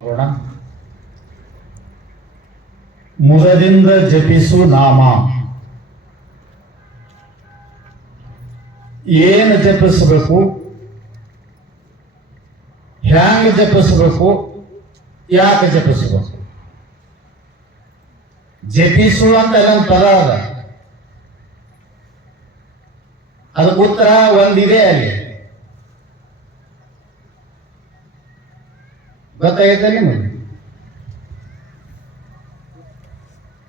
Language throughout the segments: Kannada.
ನೋಡೋಣ. ಮುದದಿಂದ ಜಪಿಸು ನಾಮ. ಏನು ಜಪಿಸಬೇಕು, ಹ್ಯಾಂಗ ಜಪಿಸಬೇಕು, ಯಾಕೆ ಜಪಿಸಬೇಕು? ಜಪಿಸು ಅಂತ ಅಲ್ಲೊಂದು ಪದ ಅದ, ಅದಕ್ಕೆ ಉತ್ತರ ಒಂದಿದೆ. ಅಲ್ಲಿ ಗೊತ್ತಾಗೈತೆ ನಿಮಗೆ?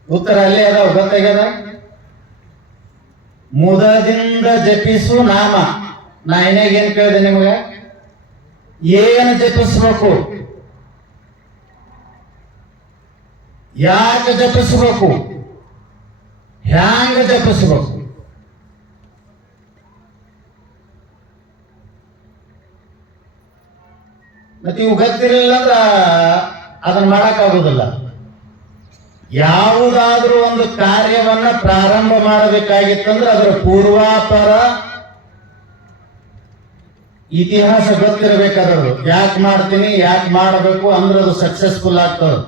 ಉತ್ತರ ಅಲ್ಲೇ ಅದಾವ, ಗೊತ್ತಾಗ್ಯದ. ಮುದದಿಂದ ಜಪಿಸು ನಾಮ. ನಾ ಏನ್ ಕೇಳಿದೆ ನಿಮಗೆ? ಏನು ಜಪಿಸ್ಬೇಕು, ಯಾಕೆ ಜಪಿಸ್ಬೇಕು, ಹ್ಯಾಂಗ ಜಪಿಸ್ಬೇಕು? ಮತ್ತೆ ಇವು ಗೊತ್ತಿರಲಿಲ್ಲ ಅಂದ್ರ ಅದನ್ನ ಮಾಡಕ್ಕಾಗುದಿಲ್ಲ. ಯಾವುದಾದ್ರೂ ಒಂದು ಕಾರ್ಯವನ್ನ ಪ್ರಾರಂಭ ಮಾಡಬೇಕಾಗಿತ್ತಂದ್ರೆ ಅದರ ಪೂರ್ವಾಪರ ಇತಿಹಾಸ ಗೊತ್ತಿರಬೇಕಾದ್ರು. ಯಾಕೆ ಮಾಡ್ತೀನಿ, ಯಾಕೆ ಮಾಡಬೇಕು ಅಂದ್ರೆ ಅದು ಸಕ್ಸಸ್ಫುಲ್ ಆಗ್ತದೆ.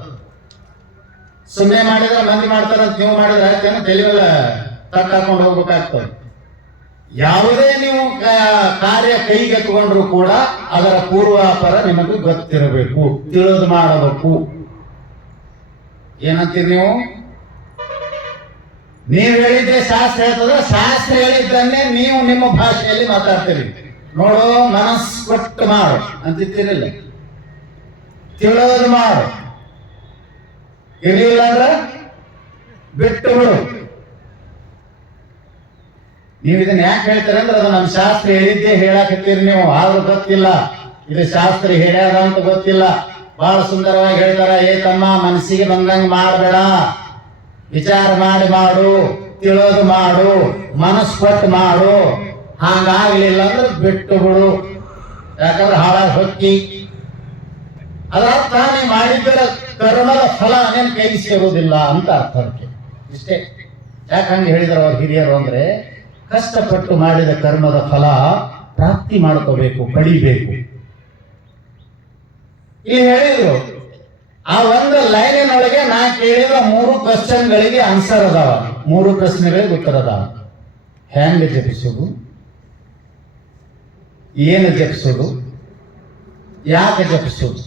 ಸುಮ್ಮನೆ ಮಾಡಿದ್ರೆ ಮಂದಿ ಮಾಡ್ತಾರಂತ ನೀವು ಮಾಡಿದ್ರೆ ಆಯ್ತೇನೆ, ತೆಲಿವೆಲ್ಲ ತಟ್ಟು ಹಾಕೊಂಡು ಹೋಗ್ಬೇಕಾಗ್ತದೆ. ಯಾವುದೇ ನೀವು ಕಾರ್ಯ ಕೈಗೆತ್ಕೊಂಡ್ರು ಕೂಡ ಅದರ ಪೂರ್ವಾಪರ ನಿಮಗೆ ಗೊತ್ತಿರಬೇಕು, ತಿಳಿದು ಮಾಡಬೇಕು. ಏನಂತೀರಿ ನೀವು? ನೀವು ಹೇಳಿದ್ದೆ ಶಾಸ್ತ್ರ ಹೇಳ್ತದ, ಶಾಸ್ತ್ರ ಹೇಳಿದ್ದನ್ನೇ ನೀವು ನಿಮ್ಮ ಭಾಷೆಯಲ್ಲಿ ಮಾತಾಡ್ತೀರಿ. ನೋಡು, ಮನಸ್ಸು ಕೊಟ್ಟು ಮಾಡು ಅಂತಿರ್ತಿರಲಿಲ್ಲ, ತಿಳಿದು ಮಾಡು. ಇರಲಿಲ್ಲ ಅಂದ್ರೆ ಬಿಟ್ಟು ಬಿಡು. ನೀವು ಇದನ್ನ ಯಾಕೆ ಹೇಳ್ತಾರೆ ಅಂದ್ರೆ ಅದು ನಮ್ಮ ಶಾಸ್ತ್ರ ಹೇಳಿದ್ದೇ ಹೇಳಾಕತ್ತೀರಿ ನೀವು. ಆದ್ರೂ ಗೊತ್ತಿಲ್ಲ ಇದು ಶಾಸ್ತ್ರ ಹೇಳ್ಯಾದ ಅಂತ ಗೊತ್ತಿಲ್ಲ. ಬಹಳ ಸುಂದರವಾಗಿ ಹೇಳ್ತಾರ, ಏ ತಮ್ಮ, ಮನಸ್ಸಿಗೆ ಬಂದಂಗ ಮಾಡಬೇಡ, ವಿಚಾರ ಮಾಡಿ ಮಾಡು, ತಿಳಿದು ಮಾಡು, ಮನಸ್ಸು ಕೊಟ್ಟು ಮಾಡು. ಹಾಗಾಗ್ಲಿಲ್ಲ ಅಂದ್ರೆ ಬಿಟ್ಟು ಬಿಡು, ಯಾಕಂದ್ರೆ ಹಾಳಾಗಿ ಹೊಕ್ಕಿ. ಅದರ ಅರ್ಥ ನೀವು ಮಾಡಿದ್ದರ ಕರ್ಮದ ಫಲ ಏನ್ ಕೈ ಸೇರುವುದಿಲ್ಲ ಅಂತ ಅರ್ಥ. ಅದಕ್ಕೆ ಇಷ್ಟೇ. ಯಾಕೆ ಹಂಗೆ ಹೇಳಿದ್ರು ಅವ್ರ ಹಿರಿಯರು ಅಂದ್ರೆ, ಕಷ್ಟಪಟ್ಟು ಮಾಡಿದ ಕರ್ಮದ ಫಲ ಪ್ರಾಪ್ತಿ ಮಾಡ್ಕೋಬೇಕು, ಪಡಿಬೇಕು. ಇಲ್ಲಿ ಹೇಳಿದ್ರು ಆ ಒಂದು ಲೈನಿನೊಳಗೆ ನಾ ಕೇಳಿದ 3 ಕ್ವಶನ್ಗಳಿಗೆ ಆನ್ಸರ್ ಅದಾವ, 3 ಪ್ರಶ್ನೆಗಳಿಗೆ ಉತ್ತರ ಅದಾವ. ಹೆಂಗೆ ಜಪಿಸೋದು, ಏನು ಜಪಿಸೋದು, ಯಾಕೆ ಜಪಿಸೋದು.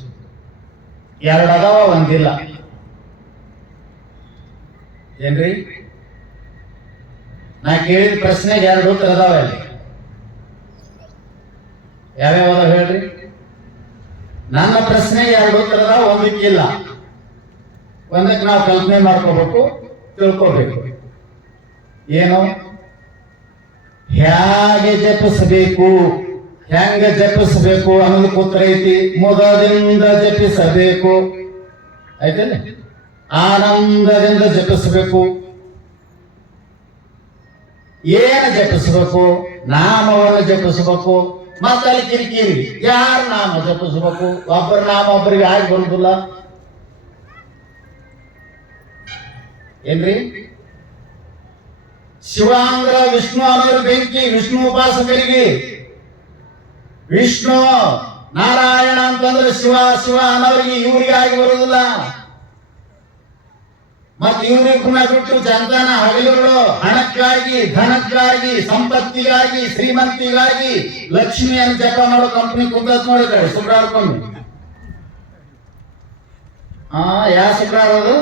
2 ಅದಾವ, ಒಂದಿಲ್ಲ. ಏನ್ರಿ? ನಾ ಕೇಳಿದ ಪ್ರಶ್ನೆಗೆ 2 ಉತ್ತರ ಅದಾವ. ಅಲ್ಲಿ ಯಾವ್ಯಾವ ಹೇಳ್ರಿ? ನನ್ನ ಪ್ರಶ್ನೆಗೆ 2 ಉತ್ತರ ಅದಾವ, ಒಂದಕ್ಕಿಲ್ಲ. ಒಂದಕ್ಕೆ ನಾವು ಕಲ್ಪನೆ ಮಾಡ್ಕೋಬೇಕು, ತಿಳ್ಕೋಬೇಕು. ಏನು? ಹೇಗೆ ಜಪಿಸಬೇಕು, ಹೆಂಗ ಜಪಿಸಬೇಕು ಅನ್ನೋದಕ್ಕೆ ಉತ್ತರ ಐತಿ. ಮುದದಿಂದ ಜಪಿಸಬೇಕು, ಆಯ್ತಲ್ಲ? ಆನಂದದಿಂದ ಜಪಿಸಬೇಕು. ಏನು ಜಪಿಸಬೇಕು? ನಾಮವನ್ನು ಜಪಿಸಬೇಕು. ಮತ್ತೆ ಅಲ್ಲಿ ಕಿರಿಕಿರಿ, ಯಾರ ನಾಮ ಜಪಿಸಬೇಕು? ಒಬ್ಬರ ನಾಮ ಒಬ್ಬರಿಗೆ ಆಗಿ ಬರುದಿಲ್ಲ. ಏನ್ರಿ? ಶಿವ ಅಂದ್ರ ವಿಷ್ಣು ಅನ್ನೋರು ಬೆಂಕಿ, ವಿಷ್ಣು ಉಪಾಸಕರಿಗೆ. ವಿಷ್ಣು ನಾರಾಯಣ ಅಂತಂದ್ರೆ ಶಿವ, ಶಿವ ಅನ್ನೋರಿಗೆ ಇವ್ರಿಗೆ ಆಗಿ ಬರುದಿಲ್ಲ. ಮತ್ತೆ ಇವ್ರಿಗೆ ಗುಣ ಬಿಟ್ಟು ಜನತಾನ ಹಗಲುಗಳು ಹಣಕ್ಕಾಗಿ, ಧನಕ್ಕಾಗಿ, ಸಂಪತ್ತಿಗಾಗಿ, ಶ್ರೀಮಂತಿಗಾಗಿ ಲಕ್ಷ್ಮಿಯನ್ನು ಜಪ ಮಾಡೋ ಕಂಪನಿ ಕುಂದತ್ ನೋಡಿದ್ದಾರೆ ಶುಕ್ರವಾರಕ್ಕೊಮ್ಮೆ. ಯಾವ ಶುಕ್ರವಾರ ಅದು?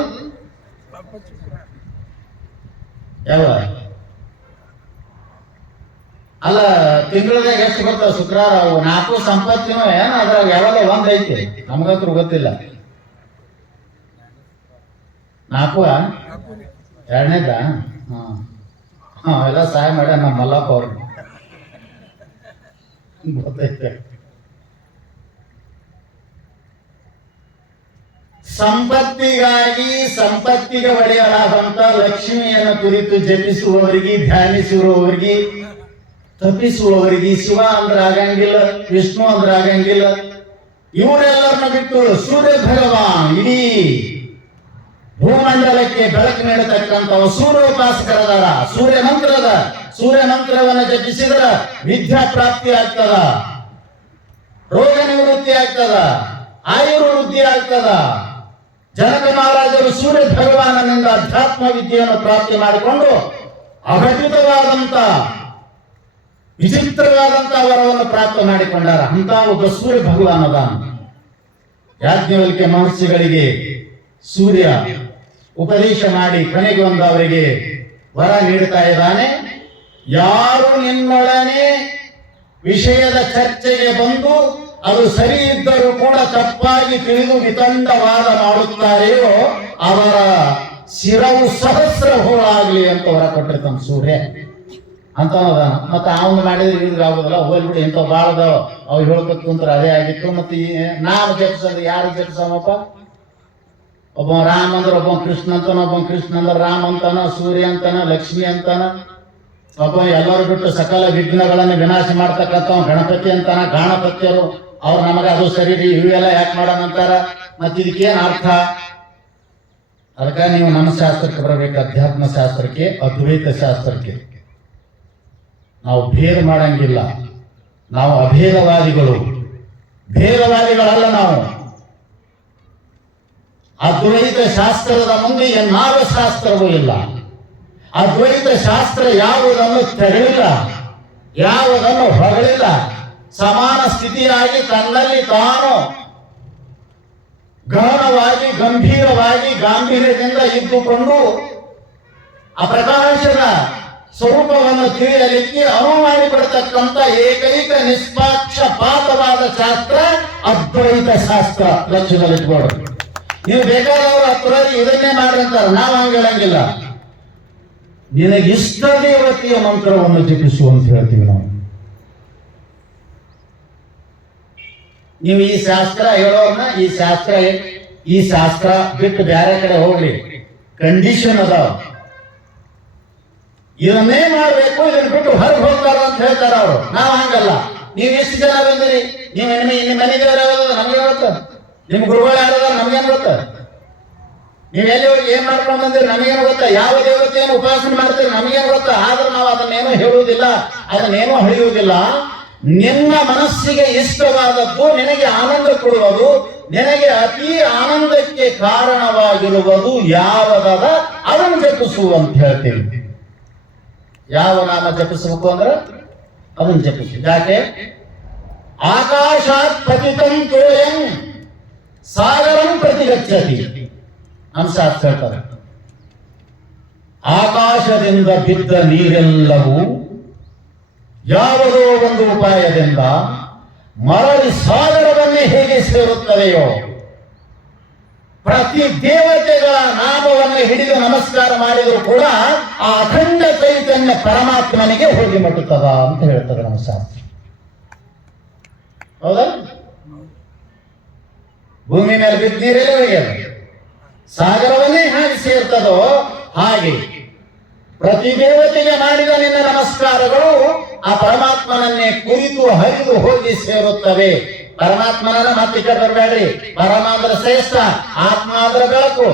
ಯಾವ ಅಲ್ಲ, ತಿಂಗಳದಾಗ ಎಷ್ಟು ಬರ್ತಾವ ಶುಕ್ರವಾರ? ಅವು 4 ಸಂಪತ್ತಿನೋ ಏನ ಅದ್ರಾಗ ಯಾವಾಗ ಒಂದ್ ಐತಿ, ನಮಗಂತೂ ಗೊತ್ತಿಲ್ಲ. 4 2ನೇದ? ಎಲ್ಲ ಸಹಾಯ ಮಾಡ್ಯ ನಮ್ಮ ಮಲ್ಲಪ್ಪ ಅವ್ರಿಗೆ ಗೊತ್ತೈತೆ. ಸಂಪತ್ತಿಗಾಗಿ, ಸಂಪತ್ತಿಗೆ ಒಡೆಯಲಾದಂತ ಲಕ್ಷ್ಮಿಯನ್ನು ಕುರಿತು ಜಪಿಸುವವರಿಗೆ, ಧ್ಯಾನಿಸುವವರಿಗೆ, ತಪ್ಪಿಸುವವರಿಗೆ ಶಿವ ಅಂದ್ರೆ ಆಗಂಗಿಲ್ಲ, ವಿಷ್ಣು ಅಂದ್ರೆ ಆಗಂಗಿಲ್ಲ. ಇವರೆಲ್ಲರನ್ನ ಬಿಟ್ಟು ಸೂರ್ಯ ಭಗವಾನ್ ಇಡೀ ಭೂಮಂಡಲಕ್ಕೆ ಬೆಳಕು ನೀಡತಕ್ಕಂಥ ಸೂರ್ಯ ಉಪಾಸಕರದಾರ. ಸೂರ್ಯ ಮಂತ್ರದ, ಸೂರ್ಯ ಮಂತ್ರವನ್ನು ಜಪಿಸಿದ್ರ ವಿದ್ಯಾ ಪ್ರಾಪ್ತಿ ಆಗ್ತದ, ರೋಗ ನಿವೃತ್ತಿ ಆಗ್ತದ, ಆಯುರ್ವೃದ್ಧಿ ಆಗ್ತದ. ಜನಕ ಮಹಾರಾಜರು ಸೂರ್ಯ ಭಗವಾನನಿಂದ ಅಧ್ಯಾತ್ಮ ವಿದ್ಯೆಯನ್ನು ಪ್ರಾಪ್ತಿ ಮಾಡಿಕೊಂಡು ಅಘಟಿತವಾದಂತ ವಿಚಿತ್ರವಾದಂತ ವರವನ್ನು ಪ್ರಾಪ್ತಿ ಮಾಡಿಕೊಂಡಾರ. ಅಂತ ಒಬ್ಬ ಸೂರ್ಯ ಭಗವಾನ್ ಅದಾನ. ಯಾಜ್ಞವಲ್ಕ್ಯ ಮಹರ್ಷಿಗಳಿಗೆ ಸೂರ್ಯ ಉಪದೇಶ ಮಾಡಿ ಕೊನೆಗೆ ಒಂದು ಅವರಿಗೆ ವರ ನೀಡ್ತಾ ಇದ್ದಾನೆ. ಯಾರು ನಿನ್ನೊಡನೆ ವಿಷಯದ ಚರ್ಚೆಗೆ ಬಂದು ಅದು ಸರಿ ಇದ್ದರೂ ಕೂಡ ತಪ್ಪಾಗಿ ತಿಳಿದು ವಿತಂಡವಾದ ಮಾಡುತ್ತಾರೆಯೋ ಅವರ ಶಿರವು ಸಹಸ್ರ ಹೋಳಾಗ್ಲಿ ಅಂತ ಹೊರ ಕೊಟ್ಟಿರ್ತಾನ ಸೂರ್ಯ ಅಂತ. ಮತ್ತೆ ಅವನು ಮಾಡಿದ್ರೆ ಇವ್ರಿಗೆ ಆಗೋದಿಲ್ಲ, ಹೋಗ್ಬಿಟ್ಟು ಇಂಥ ಬಾಳದ ಅವ್ರು ಹೇಳ್ಕೊತ ಕುಂತ್ರೆ ಅದೇ ಆಗಿತ್ತು. ಮತ್ತೆ ನಾವು ಜಪಿಸೋದು ಯಾರು ಜಪಿಸಮಪ್ಪ? ಒಬ್ಬ ರಾಮ ಅಂದ್ರೆ ಒಬ್ಬ ಕೃಷ್ಣ ಅಂತಾನ, ಒಬ್ಬ ಕೃಷ್ಣ ಅಂದ್ರೆ ರಾಮ ಅಂತಾನ, ಸೂರ್ಯ ಅಂತಾನ, ಲಕ್ಷ್ಮಿ ಅಂತಾನ, ಒಬ್ಬ ಎಲ್ಲರೂ ಬಿಟ್ಟು ಸಕಲ ವಿಘ್ನಗಳನ್ನು ವಿನಾಶ ಮಾಡ್ತಕ್ಕಂಥ ಗಣಪತಿ ಅಂತಾನ. ಗಾಣಪತ್ಯರು ಅವ್ರು ನಮಗೆ ಅದು ಸರಿ ರೀ, ಇವೆಲ್ಲ ಯಾಕೆ ಮಾಡೋಣ ಅಂತಾರ. ಮತ್ತೆ ಇದಕ್ಕೇನು ಅರ್ಥ? ಅದಕ್ಕೆ ನೀವು ನಮ್ಮ ಶಾಸ್ತ್ರಕ್ಕೆ ಬರಬೇಕು, ಅಧ್ಯಾತ್ಮ ಶಾಸ್ತ್ರಕ್ಕೆ, ಅದ್ವೈತ ಶಾಸ್ತ್ರಕ್ಕೆ. ನಾವು ಭೇದ ಮಾಡಂಗಿಲ್ಲ, ನಾವು ಅಭೇದವಾದಿಗಳು, ಭೇದವಾದಿಗಳಲ್ಲ ನಾವು. ಅದ್ವೈತ ಶಾಸ್ತ್ರದ ಮುಂದೆ ಯಾವ ಶಾಸ್ತ್ರವೂ ಇಲ್ಲ. ಅದ್ವೈತ ಶಾಸ್ತ್ರ ಯಾವುದನ್ನು ತೆರಳಿಲ್ಲ, ಯಾವುದನ್ನು ಹೊಗಳಿಲ್ಲ. ಸಮಾನ ಸ್ಥಿತಿಯಾಗಿ ತನ್ನಲ್ಲಿ ತಾನು ಗಹನವಾಗಿ ಗಂಭೀರವಾಗಿ ಗಾಂಭೀರ್ಯದಿಂದ ಇದ್ದುಕೊಂಡು ಆ ಪ್ರಕಾಶದ ಸ್ವರೂಪವನ್ನು ತಿಳಿಯಲಿಕ್ಕೆ ಅನುವು ಮಾಡಿಕೊಡ್ತಕ್ಕಂಥ ಏಕೈಕ ನಿಷ್ಪಕ್ಷಪಾತವಾದ ಶಾಸ್ತ್ರ ಅದ್ವೈತ ಶಾಸ್ತ್ರ. ಲಕ್ಷ್ಯದಲ್ಲಿಟ್ಕೊಳ್ಳಿ. ನೀವು ಬೇಕಾದವರು ಹತ್ತುವರೆಗೆ ಇದನ್ನೇ ಮಾಡಿರ್ತಾರೆ, ನಾವು ಹಂಗೆ ಹೇಳಂಗಿಲ್ಲ. ನಿನಗೆ ಇಷ್ಟ ದೇವತೆಯ ಮಂತ್ರವನ್ನು ಜಪಿಸು ಅಂತ ಹೇಳ್ತೀವಿ ನಾವು. ನೀವು ಈ ಶಾಸ್ತ್ರ ಹೇಳೋರ್ನ ಈ ಶಾಸ್ತ್ರ ಬಿಟ್ಟು ಬೇರೆ ಕಡೆ ಹೋಗ್ಲಿ, ಕಂಡೀಷನ್ ಅದಾವ. ಇದನ್ನೇ ಮಾಡಬೇಕು, ಇದನ್ನ ಬಿಟ್ಟು ಹೊರಗೆ ಹೋಗ್ತಾರ ಅಂತ ಹೇಳ್ತಾರ ಅವರು. ನಾವು ಹಂಗಲ್ಲ. ನೀವು ಎಷ್ಟು ಜನ ಬಂದಿರಿ, ನೀವು ನಿಮ್ಮ ಮನೆದೇವ್ರ ಯಾವ್ದು ನಮ್ಗೆ ಗೊತ್ತ, ನಿಮ್ ಗುರುಗಳು ಯಾರದ ನಮ್ಗೇನು ಗೊತ್ತ, ನೀವು ಎಲ್ಲಿ ಹೋಗಿ ಏನ್ ಮಾಡ್ಕೊಂಡು ಬಂದಿರಿ ನಮಗೇನು ಗೊತ್ತಾ, ಯಾವ ದೇವತೆಯನ್ನು ಉಪಾಸನೆ ಮಾಡ್ತೀರಿ ನಮಗೇನು ಗೊತ್ತಾ. ಆದ್ರೆ ನಾವು ಅದನ್ನೇನೋ ಹೇಳುವುದಿಲ್ಲ, ಅದನ್ನೇನೋ ಹಳಿಯುವುದಿಲ್ಲ. ನಿನ್ನ ಮನಸ್ಸಿಗೆ ಇಷ್ಟವಾದದ್ದು, ನಿನಗೆ ಆನಂದ ಕೊಡುವುದು, ನಿನಗೆ ಅತಿ ಆನಂದಕ್ಕೆ ಕಾರಣವಾಗಿರುವುದು ಯಾವುದದ ಅದನ್ನು ಜಪಿಸು ಅಂತ ಹೇಳ್ತೀವಿ. ಯಾವ ನಾಮ ಜಪಿಸಬೇಕು ಅಂದ್ರೆ ಅದನ್ನು ಜಪಿಸು. ಯಾಕೆ? ಆಕಾಶಾತ್ ಪತಿತಂ ತೋಯಂ ಸಾಗರಂ ಪ್ರತಿಗಚ್ಚತಿ. ನಮ್ಮ ಶಾಸ್ತ್ರ ಹೇಳ್ತಾರೆ, ಆಕಾಶದಿಂದ ಬಿದ್ದ ನೀರೆಲ್ಲವೂ ಯಾವುದೋ ಒಂದು ಉಪಾಯದಿಂದ ಮರಳಿ ಸಾಗರವನ್ನೇ ಹೇಗೆ ಸೇರುತ್ತದೆಯೋ, ಪ್ರತಿ ದೇವತೆಗಳ ನಾಮವನ್ನು ಹಿಡಿದು ನಮಸ್ಕಾರ ಮಾಡಿದರೂ ಕೂಡ ಆ ಅಖಂಡ ಚೈತನ್ಯ ಪರಮಾತ್ಮನಿಗೆ ಹೋಗಿ ಮುಟ್ಟುತ್ತದ ಅಂತ ಹೇಳ್ತಾರೆ ನಮ್ಮ ಶಾಸ್ತ್ರ. ಹೌದಾ? ಭೂಮಿ ಮೇಲೆ ಬಿದ್ದ ನೀರೆಲ್ಲ ಹೋಗ್ಯದ, ಸಾಗರವನ್ನೇ ಹೇಗೆ ಸೇರ್ತದೋ ಹಾಗೆ ಪ್ರತಿ ದೇವತೆಗೆ ಮಾಡಿದ ನಿನ್ನ ನಮಸ್ಕಾರಗಳು ಆ ಪರಮಾತ್ಮನನ್ನೇ ಕುರಿತು ಹರಿದು ಹೋಗಿ ಸೇರುತ್ತವೆ. ಪರಮಾತ್ಮನನ್ನ ಮತ್ತೆ ಬರಬೇಡ್ರಿ. ಪರಮ ಅಂದ್ರೆ ಶ್ರೇಷ್ಠ, ಆತ್ಮ ಅಂದ್ರೆ ಬೆಳಕು,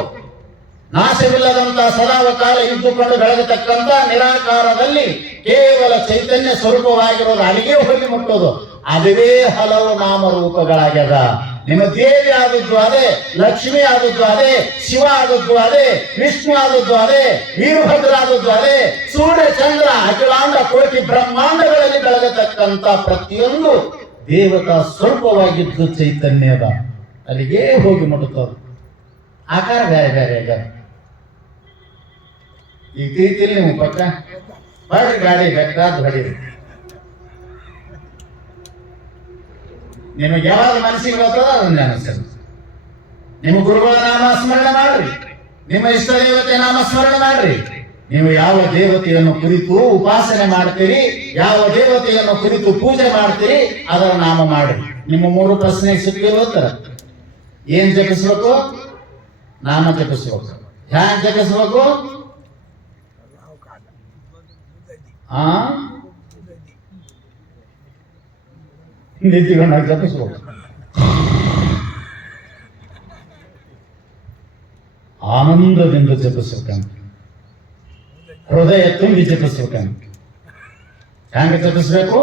ನಾಶವಿಲ್ಲದಂತ ಸದಾವಕಾಲ ಇದ್ದುಕೊಂಡು ಬೆಳಗತಕ್ಕಂತ ನಿರಾಕಾರದಲ್ಲಿ ಕೇವಲ ಚೈತನ್ಯ ಸ್ವರೂಪವಾಗಿರೋದು ಅಲ್ಲಿಗೆ ಹೋಗಿ ಮುಟ್ಟೋದು. ಅದುವೇ ಹಲವು ನಾಮರೂಪಗಳಾಗ್ಯದ. ನಿಮ್ಮ ದೇವಿ ಆದದ್ದು ಅದೇ, ಲಕ್ಷ್ಮಿ ಆದದ್ದು ಅದೇ, ಶಿವ ಆದದ್ದು ಅದೇ, ವಿಷ್ಣು ಆದದ್ದು ಅದೇ, ವೀರಭದ್ರ ಆದದ್ದು ಅದೇ, ಸೂರ್ಯ ಚಂದ್ರ ಅಖಿಲಾಂಡ ಕೋಟಿ ಬ್ರಹ್ಮಾಂಡಗಳಲ್ಲಿ ಬೆಳಗತಕ್ಕಂತ ಪ್ರತಿಯೊಂದು ದೇವತಾ ಸ್ವರೂಪವಾಗಿದ್ದು ಚೈತನ್ಯದ ಅಲ್ಲಿಗೆ ಹೋಗಿ ಮುಟ್ಟುತ್ತದೆ. ಆಕಾರ ಬೇರೆ ಬೇರೆ ಆಗ್ಯಾರ. ಈ ರೀತಿಯಲ್ಲಿ ನೀವು ಪಕ್ಕ ಮಾಡ್ರಿ, ಗಾಡಿ ಬೇಕಾದ ಹೊಡೀರಿ. ನಿಮಗೆ ಯಾವಾಗ ಮನಸ್ಸಿಗೆ ಬರ್ತದ ಅದನ್ನ ಅನಿಸ್ತದೆ. ನಿಮ್ಮ ಗುರುಗಳ ನಾಮಸ್ಮರಣೆ ಮಾಡ್ರಿ, ನಿಮ್ಮ ಇಷ್ಟ ದೇವತೆ ನಾಮಸ್ಮರಣೆ ಮಾಡ್ರಿ. ನೀವು ಯಾವ ದೇವತೆಯನ್ನು ಕುರಿತು ಉಪಾಸನೆ ಮಾಡ್ತೀರಿ, ಯಾವ ದೇವತೆಯನ್ನು ಕುರಿತು ಪೂಜೆ ಮಾಡ್ತೀರಿ ಅದರ ನಾಮ ಮಾಡಿ. ನಿಮ್ಮ 3 ಪ್ರಶ್ನೆಗೆ ಸಿಕ್ಕಿಲ್ಲ ಉತ್ತರ. ಏನ್ ಜಪಿಸ್ಬೇಕು? ನಾಮ ಜಪಿಸ್ಬೇಕು. ಹ್ಯಾಂಗ ಜಪಿಸ್ಬೇಕು? ನಿಂತಿಗೊಂಡಾಗ ಜಪಿಸ್ಬೇಕು. ಆನಂದದಿಂದ ಜಪಿಸ್ಬೇಕಂತ, ಹೃದಯ ತುಂಬಿ ಜಪಿಸ್ಬೇಕಂತ. ಹ್ಯಾಂಗ ಜಪಿಸ್ಬೇಕು?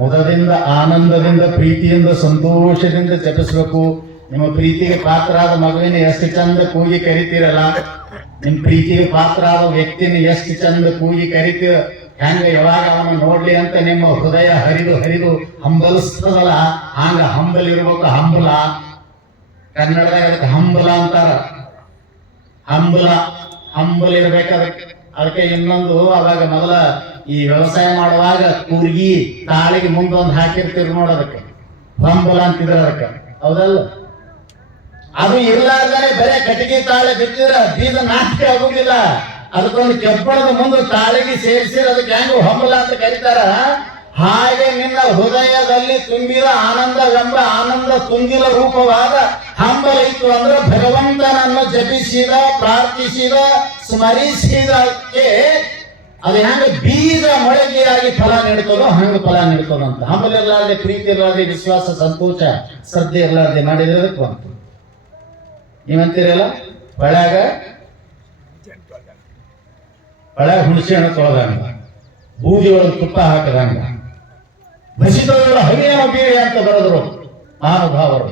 ಮುದದಿಂದ, ಆನಂದದಿಂದ, ಪ್ರೀತಿಯಿಂದ, ಸಂತೋಷದಿಂದ ಜಪಿಸ್ಬೇಕು. ನಿಮ್ಮ ಪ್ರೀತಿಗೆ ಪಾತ್ರರಾದ ಮಗುವಿನ ಎಷ್ಟು ಚಂದ ಕೂಗಿ ಕರಿತೀರಲ್ಲ, ನಿಮ್ ಪ್ರೀತಿಗೆ ಪಾತ್ರರಾದ ವ್ಯಕ್ತಿನ ಎಷ್ಟು ಚಂದ ಕೂಗಿ ಕರಿತೀರ. ಹೆಂಗ ಯಾವಾಗ ಅವನು ನೋಡ್ಲಿ ಅಂತ ನಿಮ್ಮ ಹೃದಯ ಹರಿದು ಹರಿದು ಹಂಬಲಿಸ್ತದಲ್ಲ, ಹಂಗ ಹಂಬಲಿರ್ಬೇಕು. ಹಂಬಲ ಕನ್ನಡದಾಗ ಅದಕ್ಕೆ ಹಂಬಲ ಅಂತಾರ. ಹಂಬಲ್ ಇರ್ಬೇಕು ಅದಕ್ಕೆ ಇನ್ನೊಂದು, ಅವಾಗ ಮೊದಲ ಈ ವ್ಯವಸಾಯ ಮಾಡುವಾಗ ಕೂರ್ಗಿ ತಾಳಿಗೆ ಮುಂದೊಂದು ಹಾಕಿರ್ತೀರಿ ನೋಡೋದಕ್ಕೆ, ಹಂಬಲ ಅಂತಿದ್ರ ಅದಕ್ಕೆ, ಹೌದಲ್ಲ? ಅದು ಇರ್ಲಾರ್ದಾನೆ ಬರೇ ಕಟ್ಟಿಗೆ ತಾಳೆ ಬಿತ್ತಿದ್ರ ಬೀಜ ನಾಟಿ ಆಗುದಿಲ್ಲ. ಅದಕ್ಕೊಂದು ಕೆಬ್ಬಣದ ಮುಂದೆ ತಾಳಿಗೆ ಸೇರಿಸಿ ಅದಕ್ಕೆ ಹೆಂಗ ಹಂಬಲ ಅಂತ ಕರೀತಾರ. ಹಾಗೆ ನಿನ್ನ ಹೃದಯದಲ್ಲಿ ತುಂಬಿದ ಆನಂದವೆಂಬ ಆನಂದ ತುಂಬಿದ ರೂಪವಾದ ಹಂಬಲ ಇತ್ತು ಅಂದ್ರೆ ಭಗವಂತನನ್ನು ಜಪಿಸಿದ, ಪ್ರಾರ್ಥಿಸಿದ, ಸ್ಮರಿಸಿದಕ್ಕೆ ಅದು ಹೆಂಗ ಬೀಜ ಮೊಳಕೆಯಾಗಿ ಫಲ ನೀಡ್ತದೋ ಹಂಗ ಫಲ ನೀಡ್ತದಂತ. ಹಂಬಲ ಇರ್ಲಾರ್ದೆ, ಪ್ರೀತಿ ಇರ್ಲಾರ್ದೆ, ವಿಶ್ವಾಸ, ಸಂತೋಷ, ಶ್ರದ್ಧೆ ಇರ್ಲಾರ್ದೆ ಮಾಡಿರೋದಕ್ಕೆ ಬಂತು. ನೀವಂತೀರಲ್ಲ, ಹೊಳ್ಯಾಗ ಹುಣಸೆ ಹಣ್ಣು ತೊಳೆದಂಗ, ಬೂದಿ ಒಳಗೆ ತುಪ್ಪ ಹಾಕದಂಗ, ಬಸಿದೊಳಗೆ ಹವಿಯನ ಬೀರಿ ಅಂತ ಬರೆದ್ರು ಮಹಾನುಭಾವರು.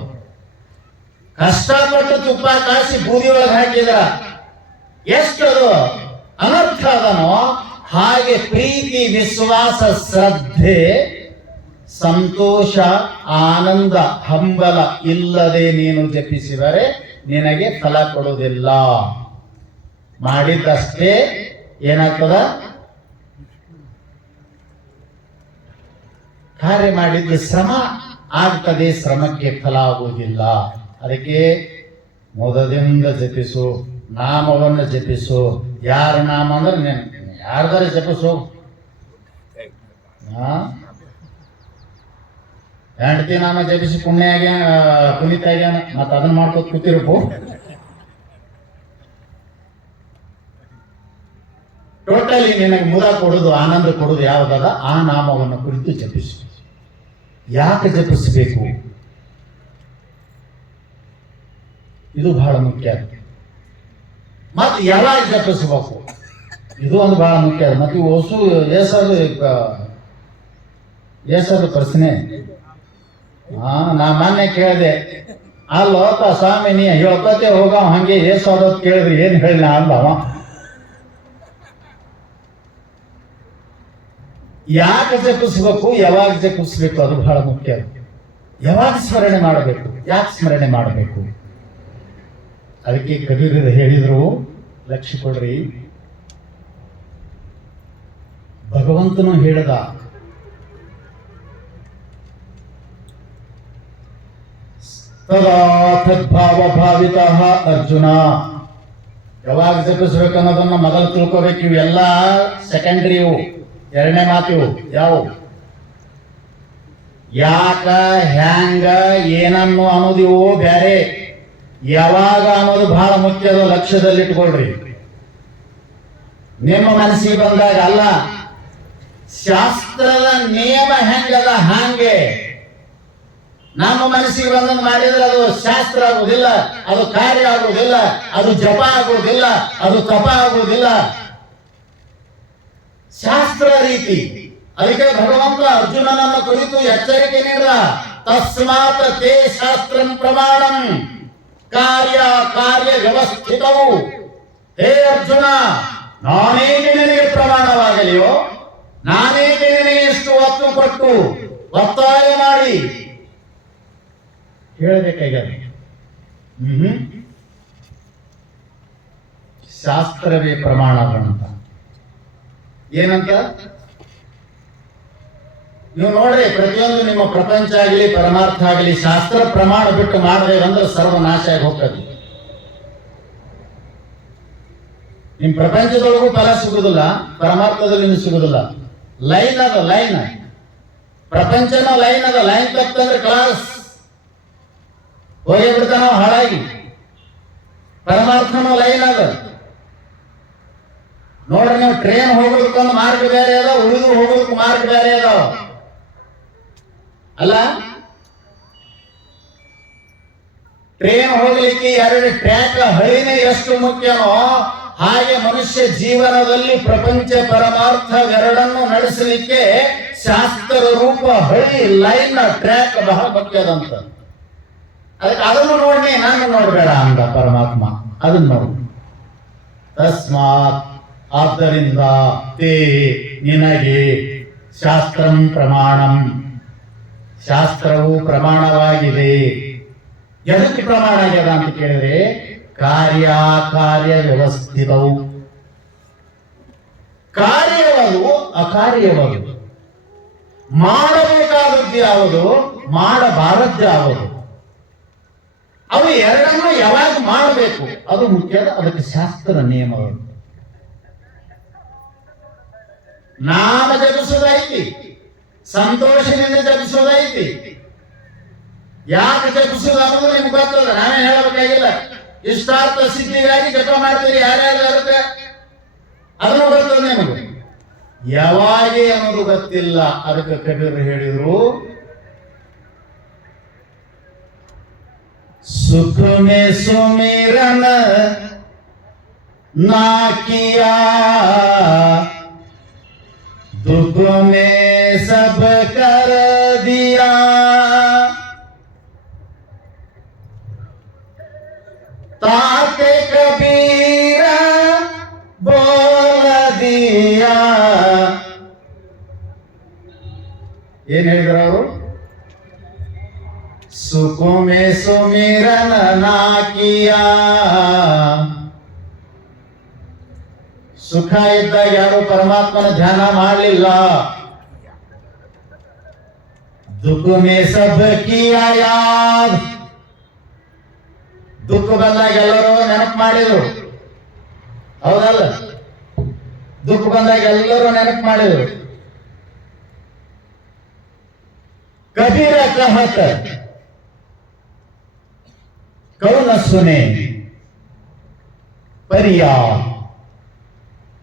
ಕಷ್ಟಪಟ್ಟು ತುಪ್ಪ ಕಾಸಿ ಬೂದಿ ಒಳಗೆ ಹಾಕಿದ್ರ ಎಷ್ಟದು ಅನರ್ಥ ಅದನೋ ಹಾಗೆ ಪ್ರೀತಿ, ವಿಶ್ವಾಸ, ಶ್ರದ್ಧೆ, ಸಂತೋಷ, ಆನಂದ, ಹಂಬಲ ಇಲ್ಲದೆ ನೀನು ಜಪಿಸಿದರೆ ನಿನಗೆ ಫಲ ಕೊಡುವುದಿಲ್ಲ. ಮಾಡಿದ್ದಷ್ಟೇ ಏನಾಗ್ತದ? ಕಾರ್ಯ ಮಾಡಿದ್ದು ಶ್ರಮ ಆಗ್ತದೆ, ಶ್ರಮಕ್ಕೆ ಫಲ ಆಗುವುದಿಲ್ಲ. ಅದಕ್ಕೆ ಮೊದಲಿಂದ ಜಪಿಸು, ನಾಮವನ್ನು ಜಪಿಸು. ಯಾರ ನಾಮ ಅಂದ್ರೆ ಯಾರ್ದಾರ ಜಪಿಸು. ಹೆಂಡತಿ ನಾಮ ಜಪಿಸಿ ಪುಣ್ಯ ಆಗ್ಯಾನ, ಪುನೀತ ಆಗ್ಯಾನ, ಮತ್ತ ಅದನ್ನ ಮಾಡ್ಕೋತ ಕೂತಿರ್ಬೇಕು. ಟೋಟಲಿ ನಿನಗೆ ಮುದ ಕೊಡುದು, ಆನಂದ ಕೊಡುದು ಯಾವುದದ ಆ ನಾಮವನ್ನು ಕುರಿತು ಜಪಿಸು. ಯಾಕೆ ಜಪಿಸಬೇಕು? ಇದು ಬಹಳ ಮುಖ್ಯ. ಮತ್ತೆ ಯಾವಾಗ ಜಪಿಸಬೇಕು ಇದು ಒಂದು ಬಹಳ ಮುಖ್ಯ. ಮತ್ತೆ ಹೊಸು ಏಸದು ಪ್ರಶ್ನೆ. ನಾ ಮೊನ್ನೆ ಕೇಳಿದೆ, ಅಲ್ಲೋಪ ಸ್ವಾಮಿ ನೀ ಹೇಳ್ಕೊತೆ ಹೋಗವ ಹಂಗೆ ಏಸೋದತ್ ಕೇಳಿದ್ರಿ ಏನ್ ಹೇಳ ಅಂದವ. ಯಾಕೆ ಜಪಿಸ್ಬೇಕು, ಯಾವಾಗ ಜಪಿಸ್ಬೇಕು ಅದು ಬಹಳ ಮುಖ್ಯ. ಯಾವಾಗ ಸ್ಮರಣೆ ಮಾಡಬೇಕು, ಯಾಕೆ ಸ್ಮರಣೆ ಮಾಡಬೇಕು? ಅದಕ್ಕೆ ಕಬೀರರು ಹೇಳಿದ್ರು, ಲಕ್ಷ್ಯ ಕೊಡ್ರಿ, ಭಗವಂತನು ಹೇಳಿದ, ತದಾ ತದ್ಭಾವ ಭಾವಿತ ಅರ್ಜುನ. ಯಾವಾಗ ಜಪಿಸ್ಬೇಕು ಅನ್ನೋದನ್ನ ಮೊದಲು ತಿಳ್ಕೋಬೇಕು. ಇವೆಲ್ಲ ಸೆಕೆಂಡ್ರಿ, ಇವು ಎರಡನೇ ಮಾತು. ಇವು ಯಾವ ಯಾಕ, ಹ್ಯಾಂಗ, ಏನನ್ನು ಅನ್ನೋದು ಇವು ಬ್ಯಾರೆ. ಯಾವಾಗ ಅನ್ನೋದು ಬಹಳ ಮುಖ್ಯದ, ಲಕ್ಷ್ಯದಲ್ಲಿಟ್ಕೊಳ್ರಿ. ನಿಮ್ಮ ಮನಸ್ಸಿಗೆ ಬಂದಾಗ ಅಲ್ಲ, ಶಾಸ್ತ್ರದ ನಿಯಮ ಹೆಂಗದ ಹಾಗೆ ನಮ್ಮ ಮನಸ್ಸಿಗೆ ಬಂದಂಗೆ ಮಾಡಿದ್ರೆ ಅದು ಶಾಸ್ತ್ರ ಆಗುವುದಿಲ್ಲ, ಅದು ಕಾರ್ಯ ಆಗುವುದಿಲ್ಲ, ಅದು ಜಪ ಆಗುವುದಿಲ್ಲ, ಅದು ತಪ ಆಗುವುದಿಲ್ಲ. ಶಾಸ್ತ್ರ ರೀತಿ. ಅದಕ್ಕೆ ಭಗವಂತ ಅರ್ಜುನನನ್ನು ಕುರಿತು ಎಚ್ಚರಿಕೆ ನೀಡಿದ, ತಸ್ಮಾತ್ ತೇ ಶಾಸ್ತ್ರಂ ಪ್ರಮಾಣಂ ಕಾರ್ಯ ಕಾರ್ಯ ವ್ಯವಸ್ಥಿತವು. ಹೇ ಅರ್ಜುನ, ನಾನೇಕೆ ನಿನಗೆ ಪ್ರಮಾಣವಾಗಲಿಯೋ, ನಾನೇಕೆ ನಿನಗೆ ಎಷ್ಟು ಒತ್ತು ಕೊಟ್ಟು ಒತ್ತಾಯ ಮಾಡಿ ಹೇಳಬೇಕಾಗ್ಯದ. ಶಾಸ್ತ್ರವೇ ಪ್ರಮಾಣ ಅಂತ. ಏನಂತ ನೀವು ನೋಡ್ರಿ, ಪ್ರತಿಯೊಂದು ನಿಮ್ಮ ಪ್ರಪಂಚ ಆಗಲಿ ಪರಮಾರ್ಥ ಆಗಲಿ ಶಾಸ್ತ್ರ ಪ್ರಮಾಣ ಬಿಟ್ಟು ಮಾಡಬೇಕು ಅಂದ್ರೆ ಸರ್ವನಾಶ ಆಗಿ ಹೋಗ್ತದೆ. ನಿಮ್ ಪ್ರಪಂಚದೊಳಗೂ ಫಲ ಸಿಗುದಿಲ್ಲ, ಪರಮಾರ್ಥದಲ್ಲಿ ಸಿಗುದಿಲ್ಲ. ಲೈನ್ ಅದ, ಲೈನ್ ಪ್ರಪಂಚನ ಲೈನ್ ಅದ. ಲೈನ್ ತಪ್ಪಂದ್ರೆ ಕ್ಲಾಸ್ ಹೋಗಿ ಬಿಡ್ತಾನ ಹಾಳಾಗಿ. ಪರಮಾರ್ಥನೂ ಲೈನ್ ಅದ. ನೋಡ್ರಿ, ನೀವು ಟ್ರೈನ್ ಹೋಗೋದಕ್ಕೊಂದು ಮಾರ್ಗ ಬೇರೆ ಅದ, ಉಳಿದು ಹೋಗೋದಕ್ಕೆ ಮಾರ್ಗ ಬೇರೆ ಅದಾವ ಅಲ್ಲ. ಟ್ರೈನ್ ಹೋಗ್ಲಿಕ್ಕೆ ಎರಡು ಟ್ರ್ಯಾಕ್ ಹಳಿನೇ ಎಷ್ಟು ಮುಖ್ಯನೋ ಹಾಗೆ ಮನುಷ್ಯ ಜೀವನದಲ್ಲಿ ಪ್ರಪಂಚ ಪರಮಾರ್ಥವೆರಡನ್ನು ನಡೆಸಲಿಕ್ಕೆ ಶಾಸ್ತ್ರ ರೂಪ ಹಳಿ, ಲೈನ್, ಟ್ರ್ಯಾಕ್ ಬಹಳ ಮುಖ್ಯದಂತ. ಅದಕ್ಕೆ ಅದನ್ನು ನೋಡಿ ನಾನು ನೋಡ್ಬೇಡ ಅಂದ ಪರಮಾತ್ಮ. ಅದನ್ನು ನೋಡು. ತಸ್ಮಾತ್ ಆದ್ದರಿಂದ ತೇ ನಿನಗೆ ಶಾಸ್ತ್ರಂ ಪ್ರಮಾಣಂ, ಶಾಸ್ತ್ರವು ಪ್ರಮಾಣವಾಗಿದೆ. ಎದಕ್ಕೆ ಪ್ರಮಾಣ ಆಗ್ಯದ ಅಂತ ಕೇಳಿದ್ರೆ ಕಾರ್ಯ ವ್ಯವಸ್ಥಿತವು. ಕಾರ್ಯವದು ಅಕಾರ್ಯವದು, ಮಾಡಬೇಕಾದದ್ದು ಯಾವುದು, ಮಾಡಬಾರದ್ದು ಯಾವುದು, ಅವು ಎರಡನ್ನೂ ಯಾವಾಗ ಮಾಡಬೇಕು ಅದು ಮುಖ್ಯ. ಅದಕ್ಕೆ ಶಾಸ್ತ್ರ ನಿಯಮಗಳು. ನಾಮ ಜಪಿಸೋದೈತಿ, ಸಂತೋಷದಿಂದ ಜಪಿಸೋದೈತಿ. ಯಾಕೆ ಜಪಿಸೋದು ಅನ್ನೋದು ನಿಮ್ಗೆ ಗೊತ್ತದ, ನಾವೇ ಹೇಳಬೇಕಾಗಿಲ್ಲ. ಇಷ್ಟಾರ್ಥ ಸಿದ್ಧಿಗಾಗಿ ಜಪ ಮಾಡ್ತೀರಿ ಯಾರ್ಯಾರು ಅದಕ್ಕೆ, ಅದನ್ನು ಗೊತ್ತದ ನಿಮಗೆ. ಯಾವಾಗೆ ಅನ್ನೋದು ಗೊತ್ತಿಲ್ಲ. ಅದಕ್ಕೆ ಕಬೀರ್ ಹೇಳಿದ್ರು, सुख में सुमिरन ना किया, दुख में सब कर दिया, ताके कबीर बोल दिया. ಏನ್ ಹೇಳಿದ್ರು ಅವರು? ಸುಖೋ ಮೇ ಸುಮಿರನ ನಾ ಕಿಯಾ. ಸುಖ ಇದ್ದಾಗ ಯಾರು ಪರಮಾತ್ಮನ ಧ್ಯಾನ ಮಾಡಲಿಲ್ಲ. ದುಃಖ ಮೇ ಸಬ್ ಕಿಯಾ ಯಾದ್, ದುಃಖ ಬಂದಾಗ ಎಲ್ಲರೂ ನೆನಪು ಮಾಡಿದ್ರು, ಹೌದಲ್ಲ? ದುಃಖ ಬಂದಾಗ ಎಲ್ಲರೂ ನೆನಪು ಮಾಡಿದ್ರು. ಕಬೀರ ಕಹತ ಕೌನ ಸುನೆ ಪರಿಯಾ,